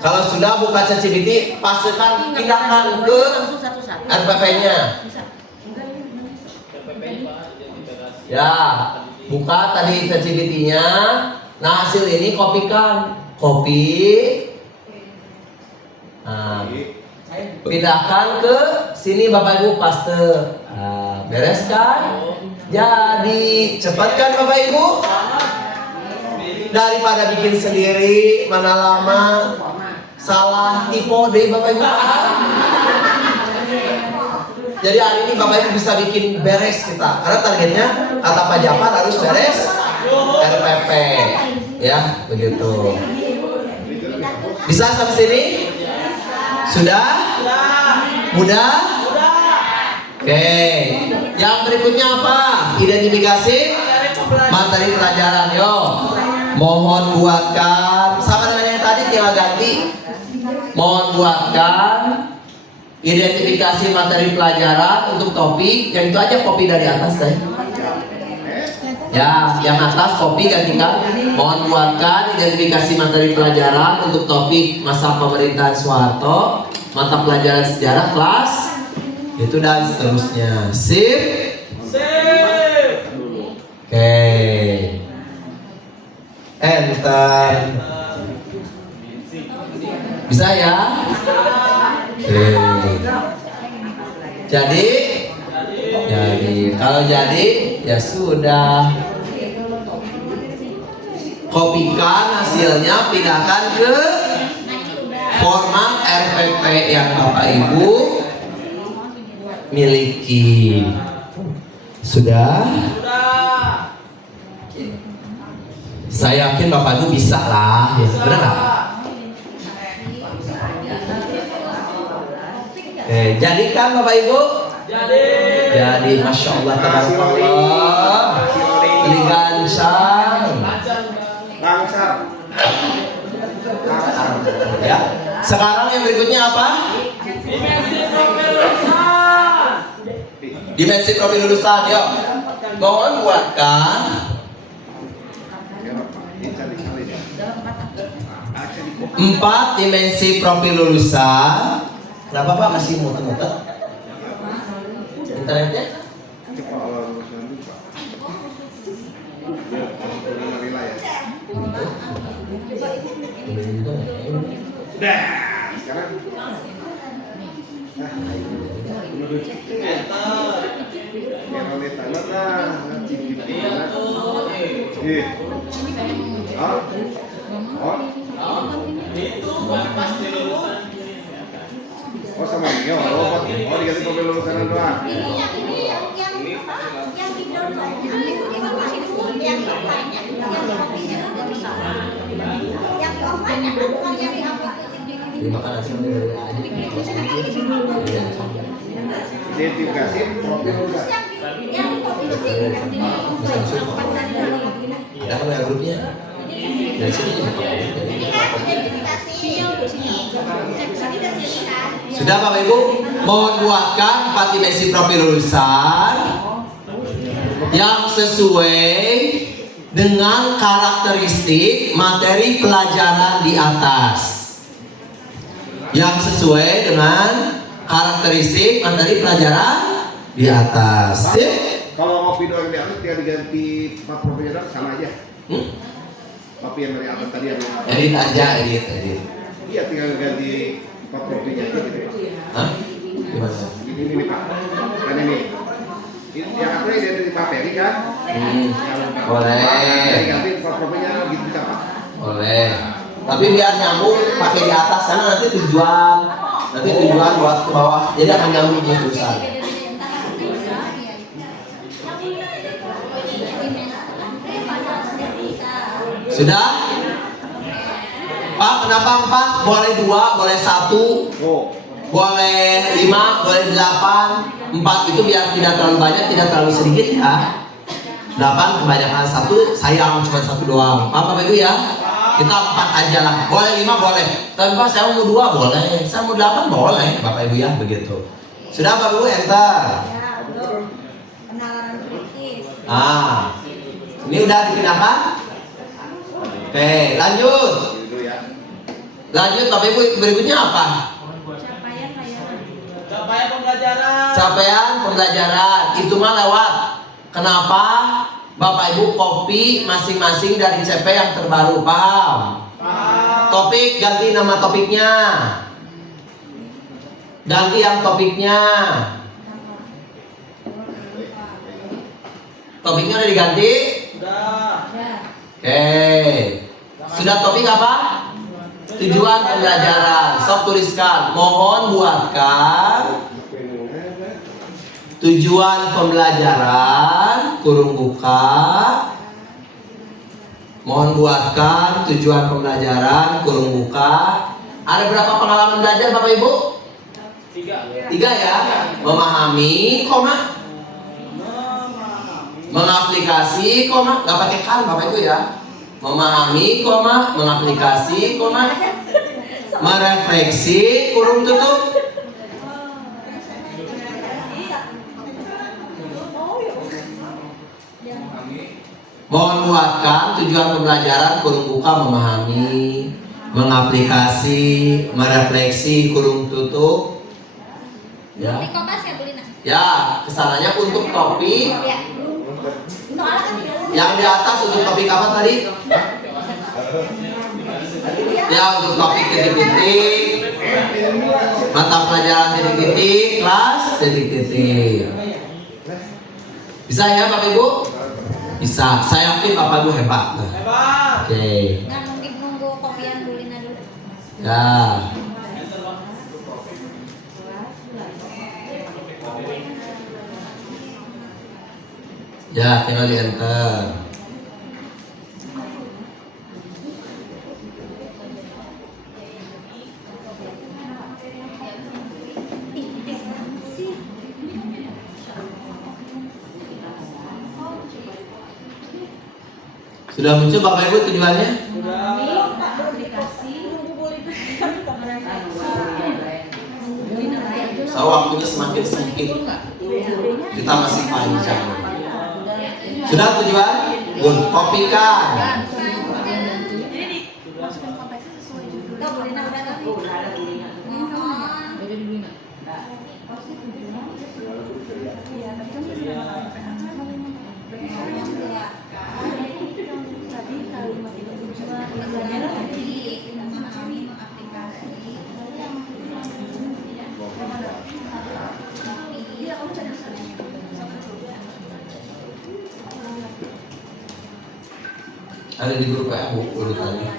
Kalau sudah buka ChatGPT, pastikan pindahkan ke RPP-nya. Ya, buka tadi ChatGPT-nya. Nah, hasil ini kopikan. Copy. Nah, pindahkan ke sini Bapak Ibu, paste. Nah, beres kan? Jadi, cepat kan Bapak Ibu? Daripada bikin sendiri, mana lama salah tipe deh Bapak Ibu. Jadi hari ini Bapak Ibu bisa bikin beres kita, karena targetnya kata Pak Japar harus beres RPP, ya begitu. Bisa sampai sini? Sudah? Mudah? Oke. Yang berikutnya apa? Identifikasi materi pelajaran. Yo. Mohon buatkan sama dengan yang tadi, tinggal ganti. Mohon buatkan identifikasi materi pelajaran untuk topik. Yang itu aja copy dari atas deh. Ya, yang atas copy gantikan. Mohon buatkan identifikasi materi pelajaran untuk topik masa pemerintahan Soeharto, mata pelajaran sejarah kelas itu dan seterusnya. Sip. Oke. Enter. Bisa ya? Jadi kalau jadi ya sudah, kopikan hasilnya, pindahkan ke format RPP yang Bapak Ibu miliki. Sudah? Saya yakin Bapak Ibu bisa lah, ya, benar nggak? Jadi kan Bapak Ibu? Jadi, Masya Allah, tabarakallah, ligancang. Ya. Sekarang yang berikutnya apa? Dimensi profil lulusan. Yuk, mohon buatkan 4 dimensi profil lulusan. Kenapa Pak masih muter-muter? Internetnya? Dah, sekarang. Oh sama ini, oh diganti mobil lulusan doang. Identifikasi profil lulusan. Ada kan ya grupnya? Dari sini. Sudah Bapak Ibu, mohon buatkan 4 dimensi profil lulusan yang sesuai dengan karakteristik materi pelajaran di atas. Yang sesuai dengan karakteristik materi pelajaran di atas. Sip? Kalau kopi doang di atas tinggal diganti 4 profilnya sama aja. Kopi yang dari atas tadi yang Edit aja, edit. Iya, tinggal ganti 4 profilnya aja gitu. Hah? Gimana? Ini Pak. Kan ini. Yang aku identitas materi kan? Boleh. Ganti 4 profilnya gitu bisa Pak. Boleh. Tapi biar nyambung pakai di atas karena nanti tujuan buat ke bawah. Jadi akan nyambung di tulisan. Sudah? Pak, kenapa 4? Boleh 2, boleh 1, boleh 5, boleh 8. 4 itu biar tidak terlalu banyak, tidak terlalu sedikit ya. 8 kebanyakan 1, sayang cuma 1 doang. Bapak Ibu ya? Kita 4 aja lah. Boleh 5 boleh. Tapi Pak saya mau 2 boleh. Saya mau 8 boleh. Bapak Ibu ya begitu. Sudah Bapak Ibu enter. Penalaran kritis. Ini udah dipindahkan? Oke, lanjut. Lanjut Bapak Ibu, berikutnya apa? Capaian layanan. Capaian pembelajaran. Itu mah lewat. Kenapa? Bapak Ibu copy masing-masing dari CP yang terbaru, paham? Topik ganti nama topiknya. Ganti yang topiknya. Topiknya udah diganti? Oke. Sudah topik apa? Tujuan pembelajaran. Sok tuliskan. Mohon buatkan tujuan pembelajaran, kurung buka. Mohon buatkan tujuan pembelajaran, kurung buka. Ada berapa pengalaman belajar Bapak Ibu? 3 ya. Memahami, koma. Mengaplikasi, koma. Gak pakai kan Bapak Ibu ya. Memahami, koma. Mengaplikasi, koma. Merefleksi, kurung tutup. Mohon buatkan tujuan pembelajaran, kurung buka, memahami, mengaplikasi, merefleksi, kurung tutup. Ya. Di kompas ya Bulina? Ya, kesananya untuk topik. Ya. Soalnya kan tidak. Yang di atas untuk topik apa tadi? Iya. Ya, untuk topik titik-titik, mata pelajaran titik-titik, kelas titik-titik. Bisa ya Bapak Ibu? Bisa. Saya yakin Bapak Ibu hebat. Oke. Nggak mungkin nunggu kopian Bulina dulu. Ya. Ya, tinggal di enter. Sudah muncul Bapak Ibu tujuannya? So waktunya semakin sempit, kita masih panjang. Sudah tujuan? Good, kopikan. Nggak, Bulina udah tadi. Beda di Lina. Ada di grup WA Bu, urutannya.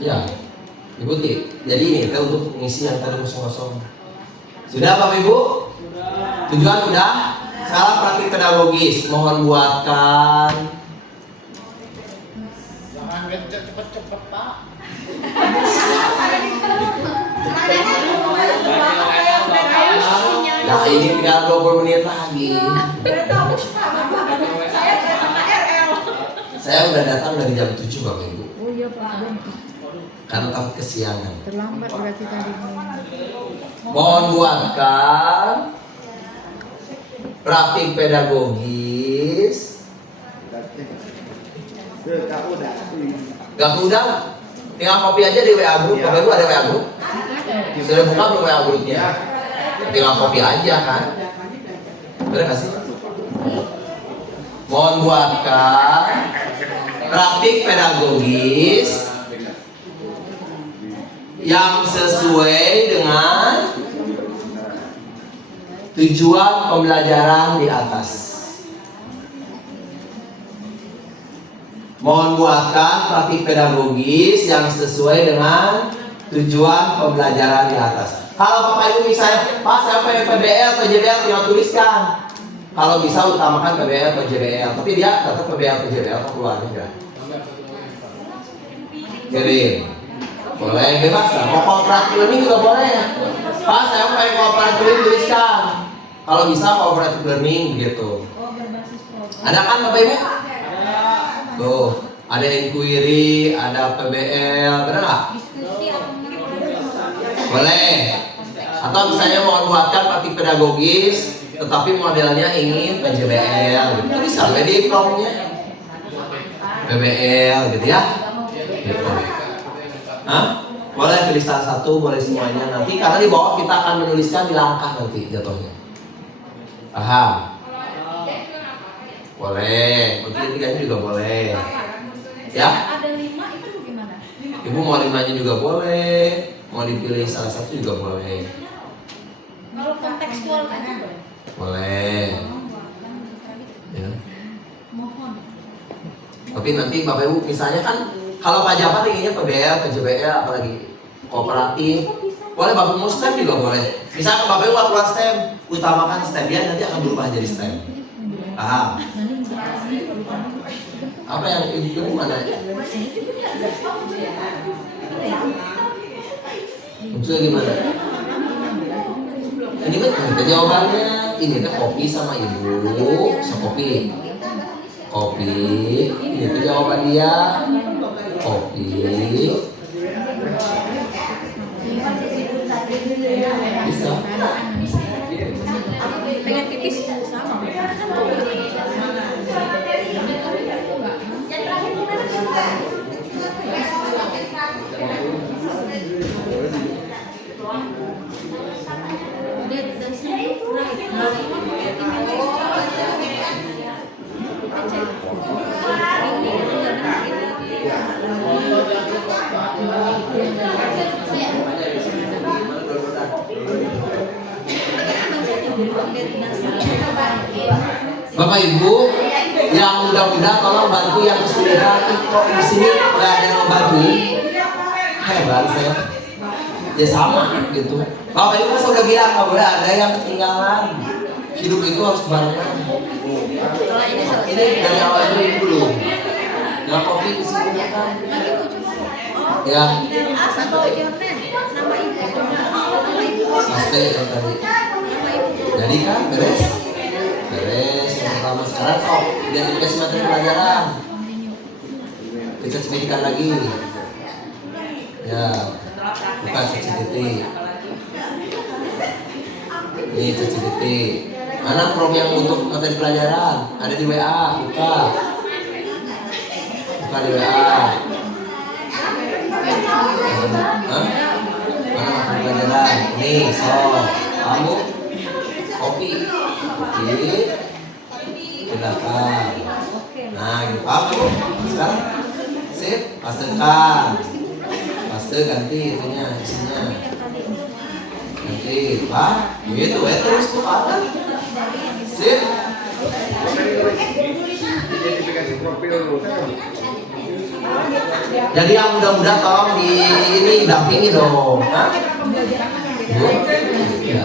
Ya, ikuti. Jadi ini kita untuk mengisi yang tadi kosong-kosong. Sudah Bapak Ibu? Tujuan udah? Sekarang praktik pedagogis. Mohon buatkan. Jangan ngecat cepet-cepet Pak. Nah ini tinggal 20 menit lagi. Saya udah datang dari jam 7 Bapak Ibu. Oh iya Pak. Karena takut kesiangan. Terlambat berarti tadi. Mohon buatkan praktik pedagogis. Gak udah, tinggal copy aja di WA group. Bapak Ibu ada WA group? Sudah buka belum WA grupnya? Tinggal copy aja kan? Bener gak sih? Mohon buatkan praktik pedagogis yang sesuai dengan tujuan pembelajaran di atas. Mohon buatkan praktik pedagogis yang sesuai dengan tujuan pembelajaran di atas. Kalau Bapak Ibu misalnya, Pak saya pengen PBL atau JBL, tinggal tuliskan. Kalau bisa utamakan PBL atau JBL, tapi dia tetap PBL atau JBL atau keluar aja. Kirim. Boleh bebas. Mau cooperative learning juga boleh. Pak saya pengen cooperative learning, tuliskan. Kalau bisa cooperative learning begitu. Ada kan Bapak Ibu? Tuh, ada inquiry, ada PBL, benar nggak? Boleh. Atau misalnya mau buatkan praktik pedagogis, tetapi modelnya ingin PJBL, gitu. Bisa di promnya PBL, gitu ya. Gitu. Hah? Boleh pilih salah satu, boleh semuanya nanti. Karena di bawah kita akan menuliskan di langkah nanti jatuhnya. Paham? Boleh, untuk tiganya juga boleh. Ya? Ada 5 itu gimana? Ibu mau 5-nya juga boleh, mau dipilih salah satu juga boleh. Kalau kontekstual kan Boleh. Ya. Mohon. Tapi nanti Bapak Ibu misalnya kan kalau Pak Jabat inginnya PBL, PJBL, apalagi kooperatif. Boleh Bapak mau STEM juga boleh. Misalnya Bapak Ibu aturan STEM, utamakan STEM ya, nanti akan berubah jadi STEM. Paham? Apa yang itu mana? Maksudnya gimana? Ini kan jawabannya. Ini tuh kopi sama ibu, kopi. Kopi. Ini tuh jawaban dia. Kopi. Bisa. pengen pipis sama. Bapak Ibu yang muda-muda tolong bantu yang kesulitan. Kok di sini nggak ada yang mau bantu? Hebat saya. Ya sama gitu. Bapak Ibu kan sudah bilang nggak boleh ada yang ketinggalan. Hidup itu harus barengan. Dari awal itu dulu. Nggak kopi di sini kan? Ya. Pasti yang tadi. Jadi kan beres. Beres yang pertama sekarang sok dia dikasih materi pelajaran. Kita ceritakan lagi. Ya. Bukan CCTV. Ini CCTV. Mana prom yang untuk materi pelajaran? Ada di WA, buka. Buka di WA. Hah? Mana materi pelajaran? Nih, so. Kamu kopi. Silakan. Nah, gitu apa? Sekarang sip, pastekan. Paste ganti itunya, isinya. Ganti, Pak. Gitu, terus tuh apa? Sip. Identifikasi profil dulu. Jadi yang muda-muda tolong di ini dampingi dong. Hah? Ya.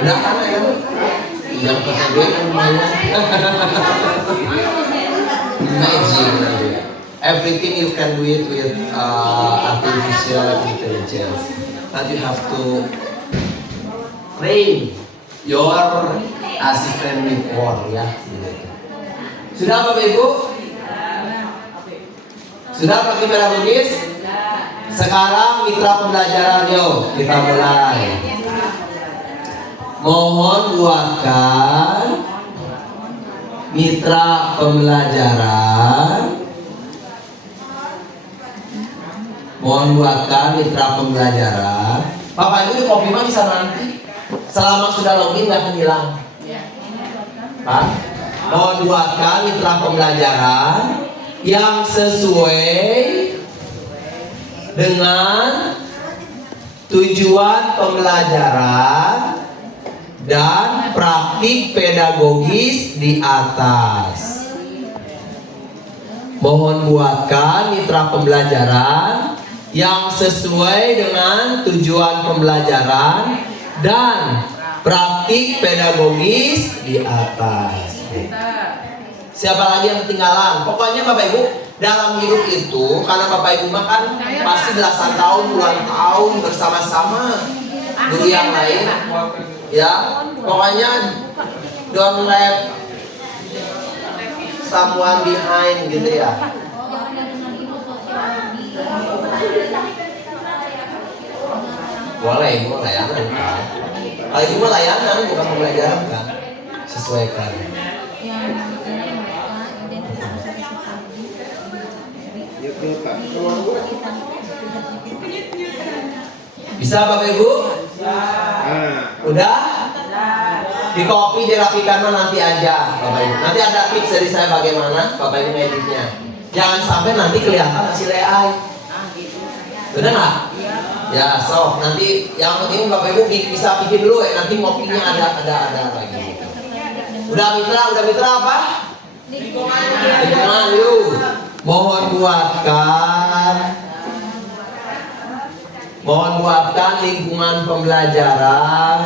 Udah kan ya? Yang PTB kan lumayan. Imagine. Everything you can do it with artificial intelligence. But you have to train your assistant before ya. Sudah Bapak Ibu? Sudah pakai pedagogis? Sekarang mitra pembelajaran yuk kita mulai. Mohon buatkan mitra pembelajaran. Mohon buatkan mitra pembelajaran. Bapak Ibu di kopi mah bisa nanti. Selama sudah login nggak akan hilang. Pak, mohon buatkan mitra pembelajaran yang sesuai dengan tujuan pembelajaran dan praktik pedagogis di atas. Mohon buatkan mitra pembelajaran yang sesuai dengan tujuan pembelajaran dan praktik pedagogis di atas. Siapa lagi yang ketinggalan? Pokoknya Bapak Ibu dalam hidup itu, karena Bapak Ibu mah kan pasti belasan tahun, puluhan tahun bersama-sama dulu yang lain. Ya, pokoknya don't let someone behind gitu ya. Boleh layanan kan. Kalau ibu layanan bukan pembelajaran kan. Sesuaikan. Bisa Bapak Ibu? Udah? Di copy dirapikan nanti aja Bapak Ibu. Nanti ada tips dari saya bagaimana Bapak Ibu ngeditnya. Jangan sampai nanti kelihatan hasil AI. Bener nggak? Ya, so nanti yang penting Bapak Ibu bisa bikin dulu ya. Nanti ngopinya ada lagi. Udah mitra apa? Lingkungan yuk. Mohon buatkan lingkungan pembelajaran.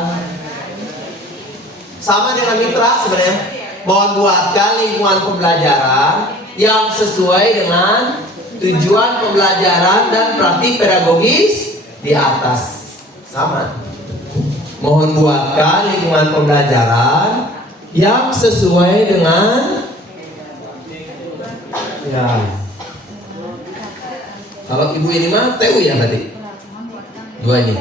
Sama dengan mitra sebenarnya. Mohon buatkan lingkungan pembelajaran yang sesuai dengan tujuan pembelajaran dan praktik pedagogis di atas. Sama. Mohon buatkan lingkungan pembelajaran yang sesuai dengan ya. Kalau ibu ini mah TU ya berarti? Dua ini.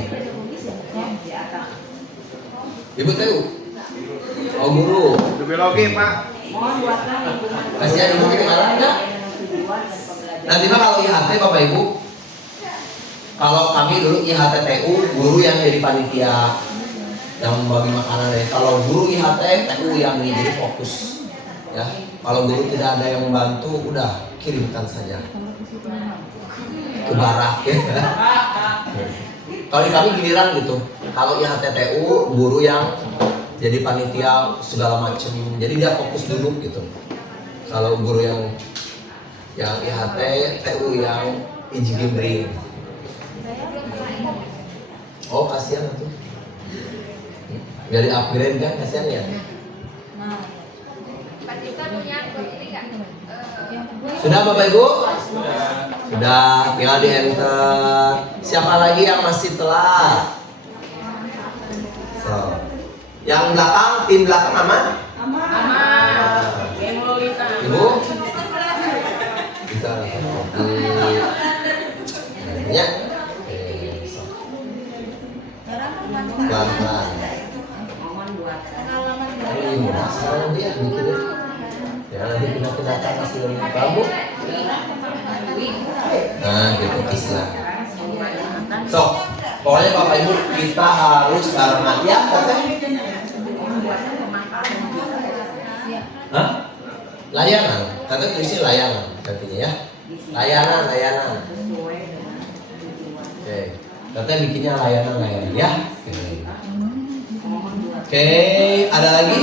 Ibu TU? Oh guru. Biologi Pak. Kasihan ibu ketinggalan enggak? Nanti mah kalau IHT Bapak Ibu Kalau kami dulu IHTTU, guru yang jadi panitia yang bagi makanan deh. Kalau guru IHTTU yang ini jadi fokus. Ya, kalau guru tidak ada yang membantu, udah kirimkan saja ke barak ya. Kalau di kami giliran gitu. Kalau IHTTU guru yang jadi panitia segala macam, jadi dia fokus dulu gitu. Kalau guru yang IHTTU yang engineering. Oh kasihan tuh. Jadi upgrade kan kasihan ya. Sudah Bapak Ibu? Sudah, tinggal di enter. Siapa lagi yang masih telat? So, yang belakang, tim belakang aman? Ibu? Bisa. Ya. Pelan-pelan. Ini sekarang dia mikirnya. Ya nanti pindah-pindahkan hasil kamu. Nah gitu istilah. So, pokoknya Bapak Ibu kita harus barengan ya katanya. Hah? Layanan, katanya tulisnya layanan katanya ya. Layanan. Oke, katanya bikinnya layanan ya. Oke, ada lagi?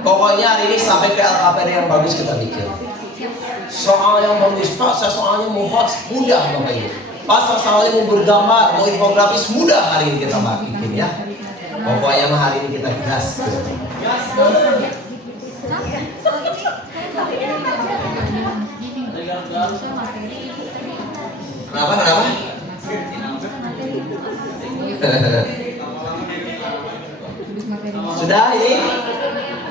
Pokoknya hari ini sampai ke LKPD yang bagus kita bikin. Soal yang bagus, Pak, soalnya mau hot, mudah Bapak Ibu. Pas soalnya mau bergambar, mau infografis, mudah hari ini kita bikin ya. Pokoknya mah hari ini kita gas. Kenapa? Sudah ini.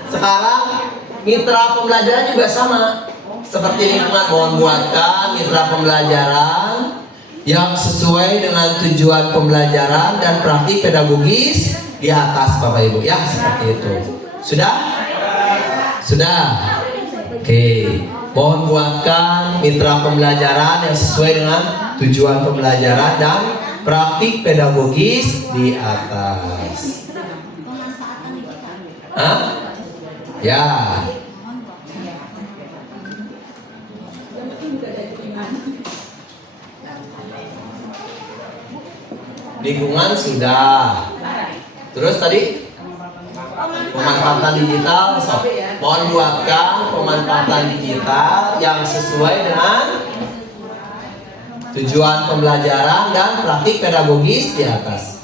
Sekarang mitra pembelajaran juga sama. Seperti lingkungan mohon buatkan mitra pembelajaran yang sesuai dengan tujuan pembelajaran dan praktik pedagogis di atas Bapak Ibu ya, seperti itu. Sudah? Oke. Mohon buatkan mitra pembelajaran yang sesuai dengan tujuan pembelajaran dan praktik pedagogis di atas. Hah? Ya. Lingkungan sudah. Terus tadi pemanfaatan digital. So, mohon buatkan pemanfaatan digital yang sesuai dengan tujuan pembelajaran dan praktik pedagogis di atas.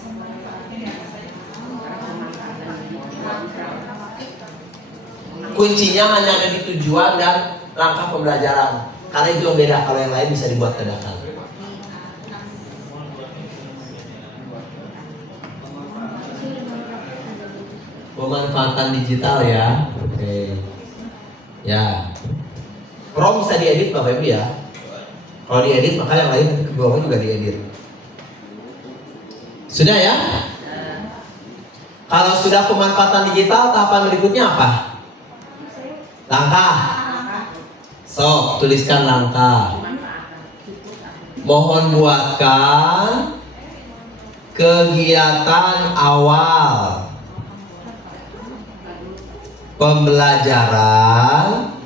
Kuncinya hanya ada di tujuan dan langkah pembelajaran. Karena itu yang beda, kalau yang lain bisa dibuat dadakan. Pemanfaatan digital ya. Oke. Ya. ROM bisa diedit Bapak Ibu ya. Kalau diedit maka yang lain nanti ke bawah juga diedit. Sudah ya? Kalau sudah pemanfaatan digital, tahapan berikutnya apa? Langkah. So, tuliskan langkah. Mohon buatkan kegiatan awal pembelajaran.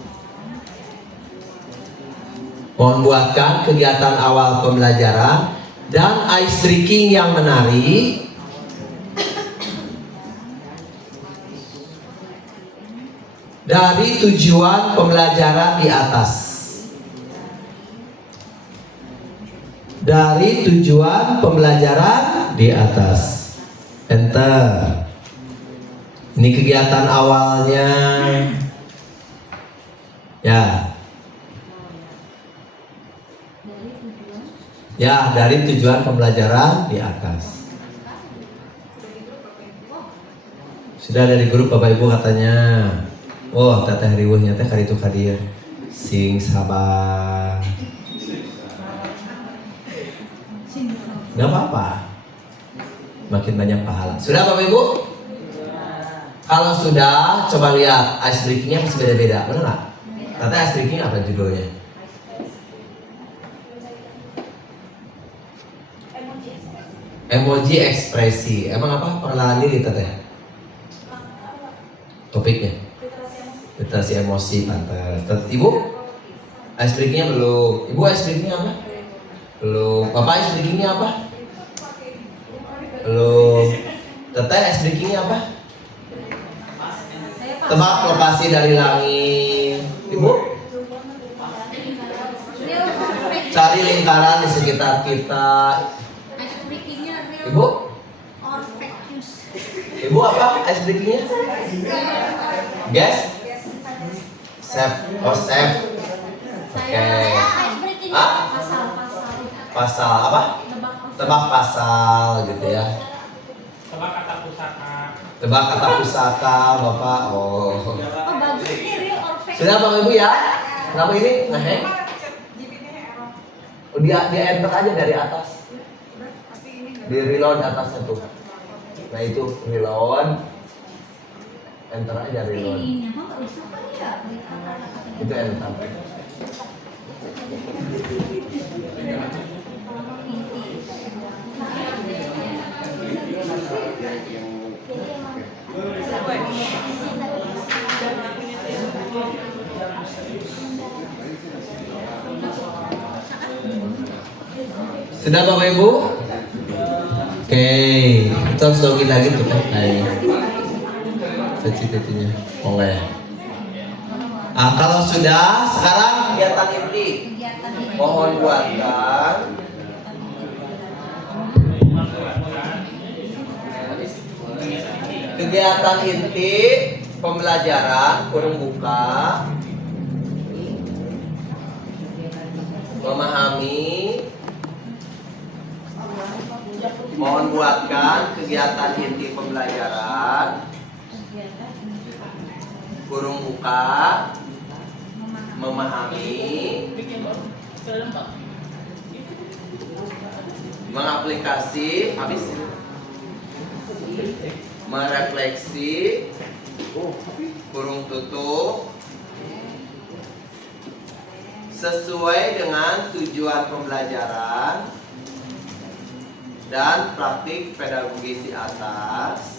Mohon buatkan kegiatan awal pembelajaran dan ice breaking yang menarik dari tujuan pembelajaran di atas. Dari tujuan pembelajaran di atas. Enter. Ini kegiatan awalnya. Ya. Ya, dari tujuan pembelajaran di atas. Sudah dari grup Bapak Ibu katanya. Oh, teteh riweuhnya teh kaditu kadir. Sing sabar. Gak apa-apa. Makin banyak pahala. Sudah Bapak Ibu? Kalau sudah, coba lihat ice breakingnya masih beda-beda, benar nggak? Kata ice breaking apa judulnya? Emoji ekspresi. Emang apa pengenalan diri teteh? Topiknya literasi emosi pantas. Ibu ice breakingnya belum. Ibu ice breakingnya apa? Belum. Bapak ice breakingnya apa? Belum. Teteh ice breakingnya apa? Tebak lokasi dari langit. Ibu? Cari lingkaran di sekitar kita. Ibu? Ibu apa ice breakingnya? Guess? Save. Oh save. Oke. Hah? Pasal apa? Tebak pasal gitu ya. Tebak kata pusaka. Tebak kata pusaka, Bapak. Oh. Oh bagus nih real or fake. Sudah Bapak Ibu ya? Kenapa ini ngeheng? Oh, dia enter aja dari atas. Di reload atasnya tuh. Nah itu reload. Enter aja reload. Itu enter. Sudah Bapak Ibu? Oke, kita harus login lagi tuh kan? Cita-citanya, oh enggak ya? Nah, kalau sudah, sekarang kegiatan inti. Mohon buatkan kegiatan inti pembelajaran kurung buka, memahami. Mohon buatkan kegiatan inti pembelajaran kurung buka, memahami, mengaplikasi, habis, merefleksi, kurung tutup, sesuai dengan tujuan pembelajaran dan praktik pedagogis di atas.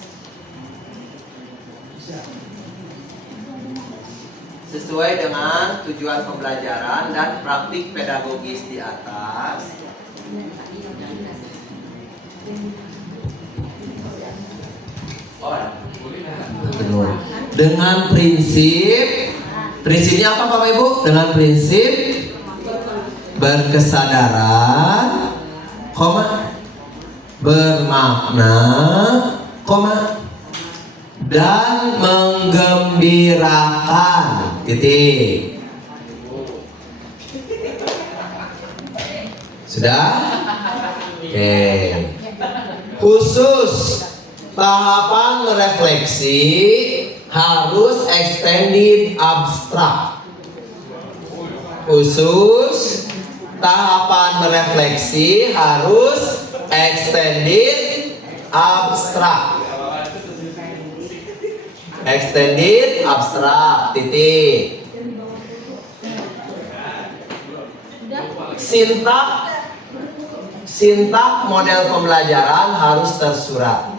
Sesuai dengan tujuan pembelajaran dan praktik pedagogis di atas. Dengan prinsipnya apa Bapak Ibu? Dengan prinsip berkesadaran, bermakna, dan menggembirakan. Titik. Sudah? Oke. Khusus tahapan refleksi harus extended abstrak. Khusus tahapan merefleksi harus extended abstrak. Extended abstrak. Titik. Sintak model pembelajaran harus tersurat.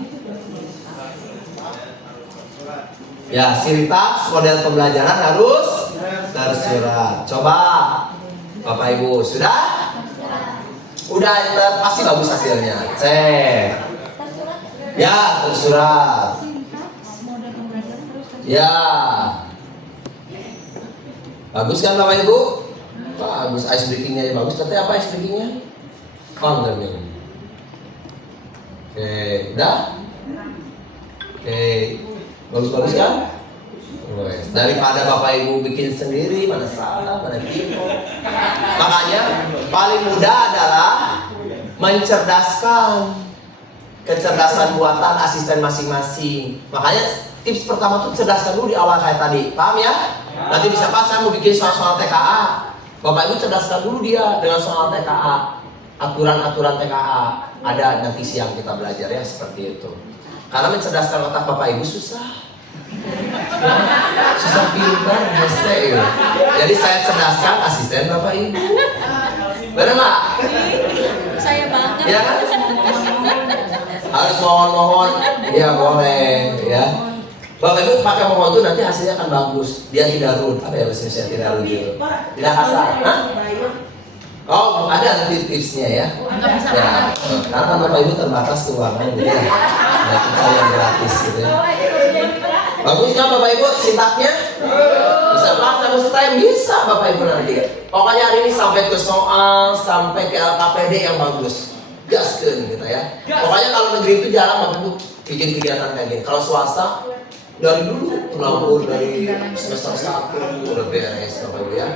Ya, sintaks model pembelajaran harus tersurat. Coba Bapak Ibu, sudah? Udah enter, pasti bagus hasilnya. Cek. Ya, tersurat. Ya. Bagus kan Bapak Ibu? Bagus, ice breakingnya bagus. Katanya apa ice breakingnya? Calm learning. Oke, udah? Oke, bagus-bagus kan? Daripada Bapak Ibu bikin sendiri, mana salah, mana tipo. Makanya paling mudah adalah mencerdaskan kecerdasan buatan asisten masing-masing. Makanya tips pertama tuh cerdaskan dulu di awal kayak tadi, paham ya? Nanti bisa pas saya mau bikin soal-soal TKA, Bapak Ibu cerdaskan dulu dia dengan soal TKA, aturan-aturan TKA. Ada nanti siang kita belajar ya seperti itu. Karena mencerdaskan otak Bapak Ibu susah. Susah pintar, ya. Jadi saya cerdaskan asisten Bapak Ibu. Benar nggak? Saya banget. Ya kan? Harus mohon-mohon. Ya boleh ya. Bapak Ibu pakai mohon tuh nanti hasilnya akan bagus. Dia tidak rude. Apa ya bahasa Indonesia tidak rude? Tidak kasar. Hah? Oh, ada tipsnya ya. Nggak bisa Ya, karena Bapak Ibu terbatas keuangan jadi ya kita yang gratis gitu ya. Bagusnya Bapak Ibu sintaknya? Bisa pas harus time bisa Bapak Ibu nanti. Pokoknya hari ini sampai ke soal, sampai ke LKPD yang bagus. Gaskeun gitu ya. Pokoknya kalau negeri itu jarang Bapak Ibu bikin kegiatan kayak gini. Kalau swasta dari dulu terlalu dari semester 1 udah beres Bapak Ibu ya.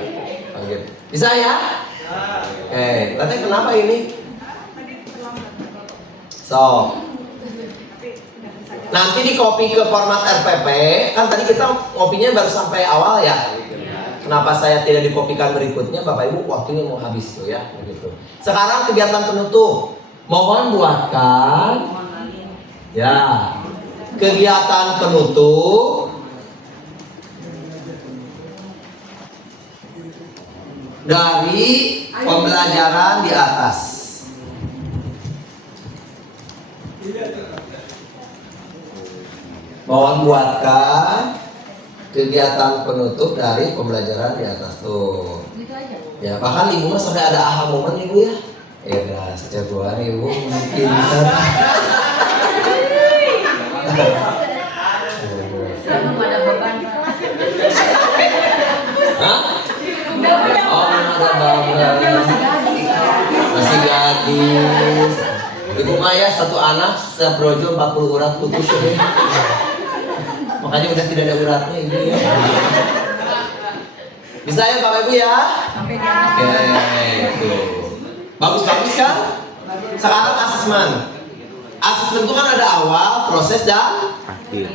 Lanjut. Bisa ya? Oke, nanti kenapa ini? So, nanti di copy ke format RPP. Kan tadi kita ngopinya baru sampai awal ya. Kenapa saya tidak dikopikan berikutnya? Bapak Ibu waktunya mau habis tuh ya. Begitu. Sekarang kegiatan penutup. Mohon buatkan ya kegiatan penutup dari pembelajaran di atas. Mohon buatkan kegiatan penutup dari pembelajaran di atas tuh. Ya, bahkan ibu mah sampai ada aha momen ibu ya. Ya udah, sejak Tuhan ibu mungkin ada beban. Hah? Oh, ada beban. Masih gadis. Ibu Maya satu anak, sebrojo 40 urat putus ya. Makanya udah tidak ada uratnya ibu ya. Bisa ya Bapak Ibu ya? Oke, tuh. Bagus-bagus kan? Sekarang asesmen. Asesmen itu kan ada awal, proses dan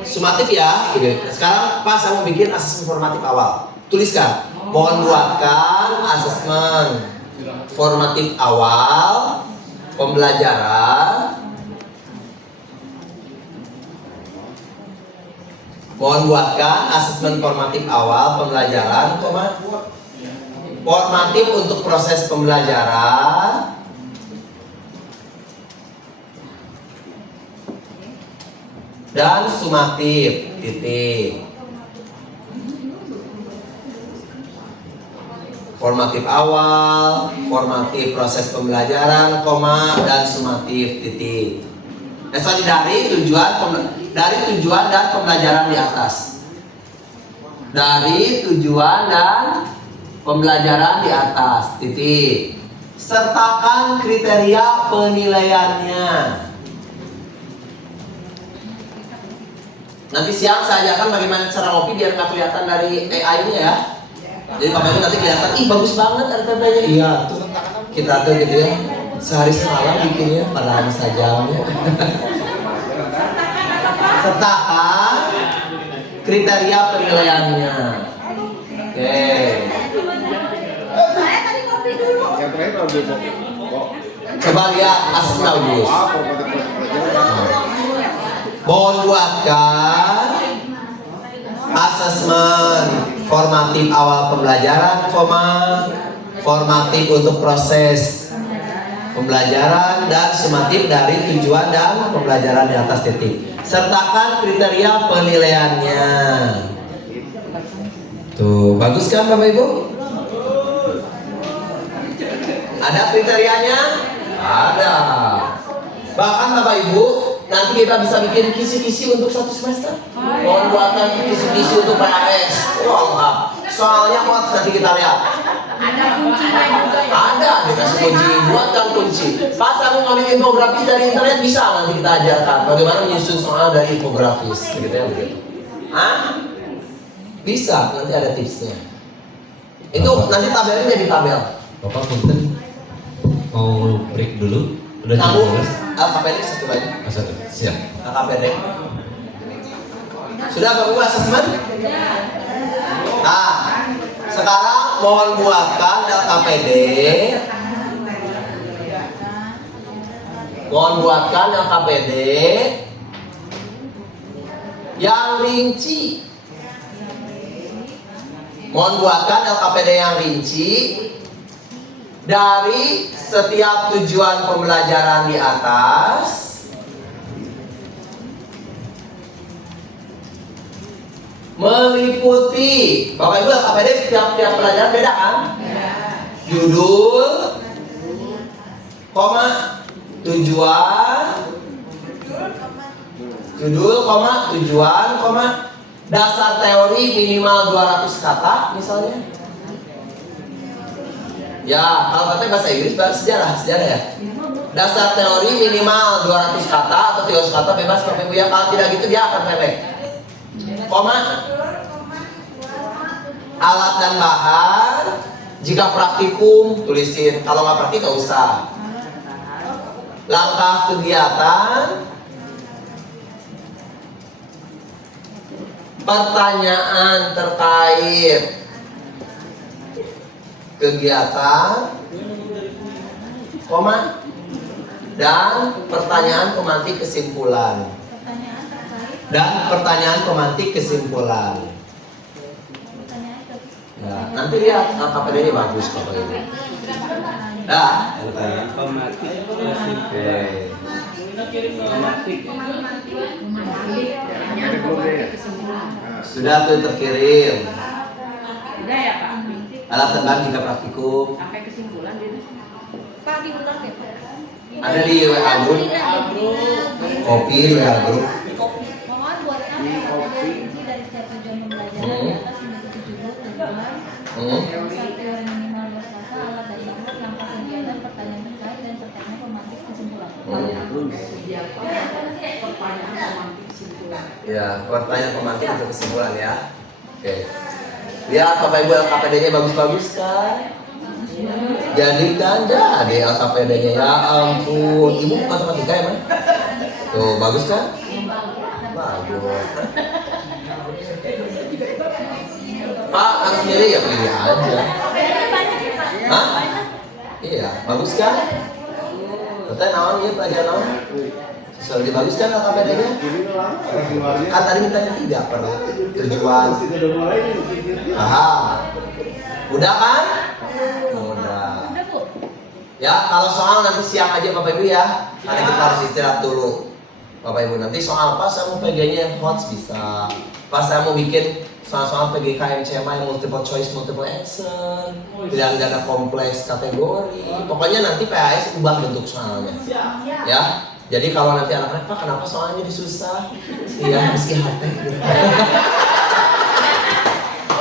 sumatif ya. Sekarang Pak saya mau bikin asesmen formatif awal. Tuliskan. Mohon buatkan asesmen formatif awal pembelajaran. Mohon buatkan asesmen formatif awal pembelajaran, formatif untuk proses pembelajaran, dan sumatif titik. Formatif awal, formatif proses pembelajaran, koma, dan sumatif titik. Sorry, dari tujuan dan pembelajaran di atas. Dari tujuan dan pembelajaran di atas titik. Sertakan kriteria penilaiannya. Nanti siang saya ajarkan bagaimana cara ngopi biar nggak kelihatan dari AI-nya ya. Jadi Bapak Ibu nanti kelihatan, ih bagus banget RPP-nya. Iya, tuh kita tuh gitu ya. Sehari semalam bikinnya padahal saja. Sertakan kriteria penilaiannya. Oke. Yang terakhir kalau dia kok. Coba lihat asesmen bagus. Mohon buatkan asesmen formatif awal pembelajaran, koma, formatif untuk proses pembelajaran, dan sumatif dari tujuan dan pembelajaran di atas titik. Sertakan kriteria penilaiannya. Tuh, bagus kan Bapak Ibu? Ada kriterianya? Ada. Bahkan Bapak Ibu, nanti kita bisa bikin kisi-kisi untuk 1 semester. Mohon buatkan kisi-kisi untuk PAS. Lengkap. Soalnya kuat nanti kita lihat. Ada kuncinya juga ya? Ada, dikasih kunci, buatkan kunci. Pas kamu ngambil infografis dari internet bisa nanti kita ajarkan bagaimana menyusun soal dari infografis, begitu ya begitu. Hah? Bisa, nanti ada tipsnya. Itu nanti tabelnya jadi tabel. Bapak punten mau break dulu. Udah jam Kamu 12. LKPD satu lagi. Satu. Siap. LKPD. Sudah Bapak Ibu asesmen? Nah, sekarang mohon buatkan LKPD. Mohon buatkan LKPD yang rinci. Mohon buatkan LKPD yang rinci dari setiap tujuan pembelajaran di atas Meliputi. Bapak Ibu KPD tiap pelajaran beda kan? Judul, koma, tujuan, dasar teori minimal 200 kata misalnya. Ya, kalau katanya bahasa Inggris sejarah ya. Dasar teori minimal 200 kata atau 300 kata bebas Bapak Ibu ya. Kalau tidak gitu dia akan pendek. Koma, alat dan bahan. Jika praktikum tulisin, kalau nggak praktik nggak usah. Langkah kegiatan, pertanyaan terkait kegiatan, koma, dan pertanyaan pemantik kesimpulan. Ya, nanti lihat KPD-nya bagus Bapak Ibu. Dah, pertanyaan pemantik kesimpulan. Sudah tuh terkirim. Udah ya Pak. Alat tembak jika praktikum. Sampai kesimpulan gitu. Pak diulang deh Pak. Ada di WA group. Kopi di WA group. Mohon buat kami referensi dari setiap tujuan pembelajaran di atas memiliki judul, tujuan, dasar teori minimal 2 kata, alat dan bahan, langkah kegiatan, pertanyaan terkait, dan pertanyaan pemantik kesimpulan. Ya, pertanyaan pemantik untuk kesimpulan ya. Oke. Lihat Bapak Ibu LKPD-nya bagus-bagus kan? Jadikan jadi LKPD-nya ya ampun. Ibu matematika emang? Tuh bagus kan? Bagus. Pak, anak sendiri ya pilih aja. Hah? Iya, bagus kan? Katanya naon ya pelajaran naon? Sesuai lebih bagus kan LKPD-nya? Kan tadi mintanya 3 per tujuan. Aha. Udah kan? Udah. Ya, kalau soal nanti siang aja Bapak Ibu ya. Karena kita harus istirahat dulu. Bapak Ibu nanti soal pas saya mau PG-nya yang hot bisa. Pas saya mau bikin soal-soal PGKM CMA yang multiple choice, multiple answer, pilihan ganda kompleks kategori. Pokoknya nanti PAS ubah bentuk soalnya. Ya. Jadi kalau nanti anak-anak, Pak kenapa soalnya disusah? Iya, meski HP.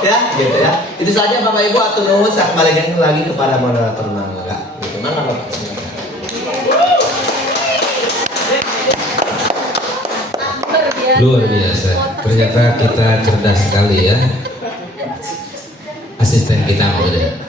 Ya, gitu ya. Itu saja Bapak Ibu, atur nuhun. Saya kembalikan lagi kepada moderator Mangga. Gitu, Mangga Bapak. Luar biasa. Ternyata kita cerdas sekali ya. Asisten kita udah.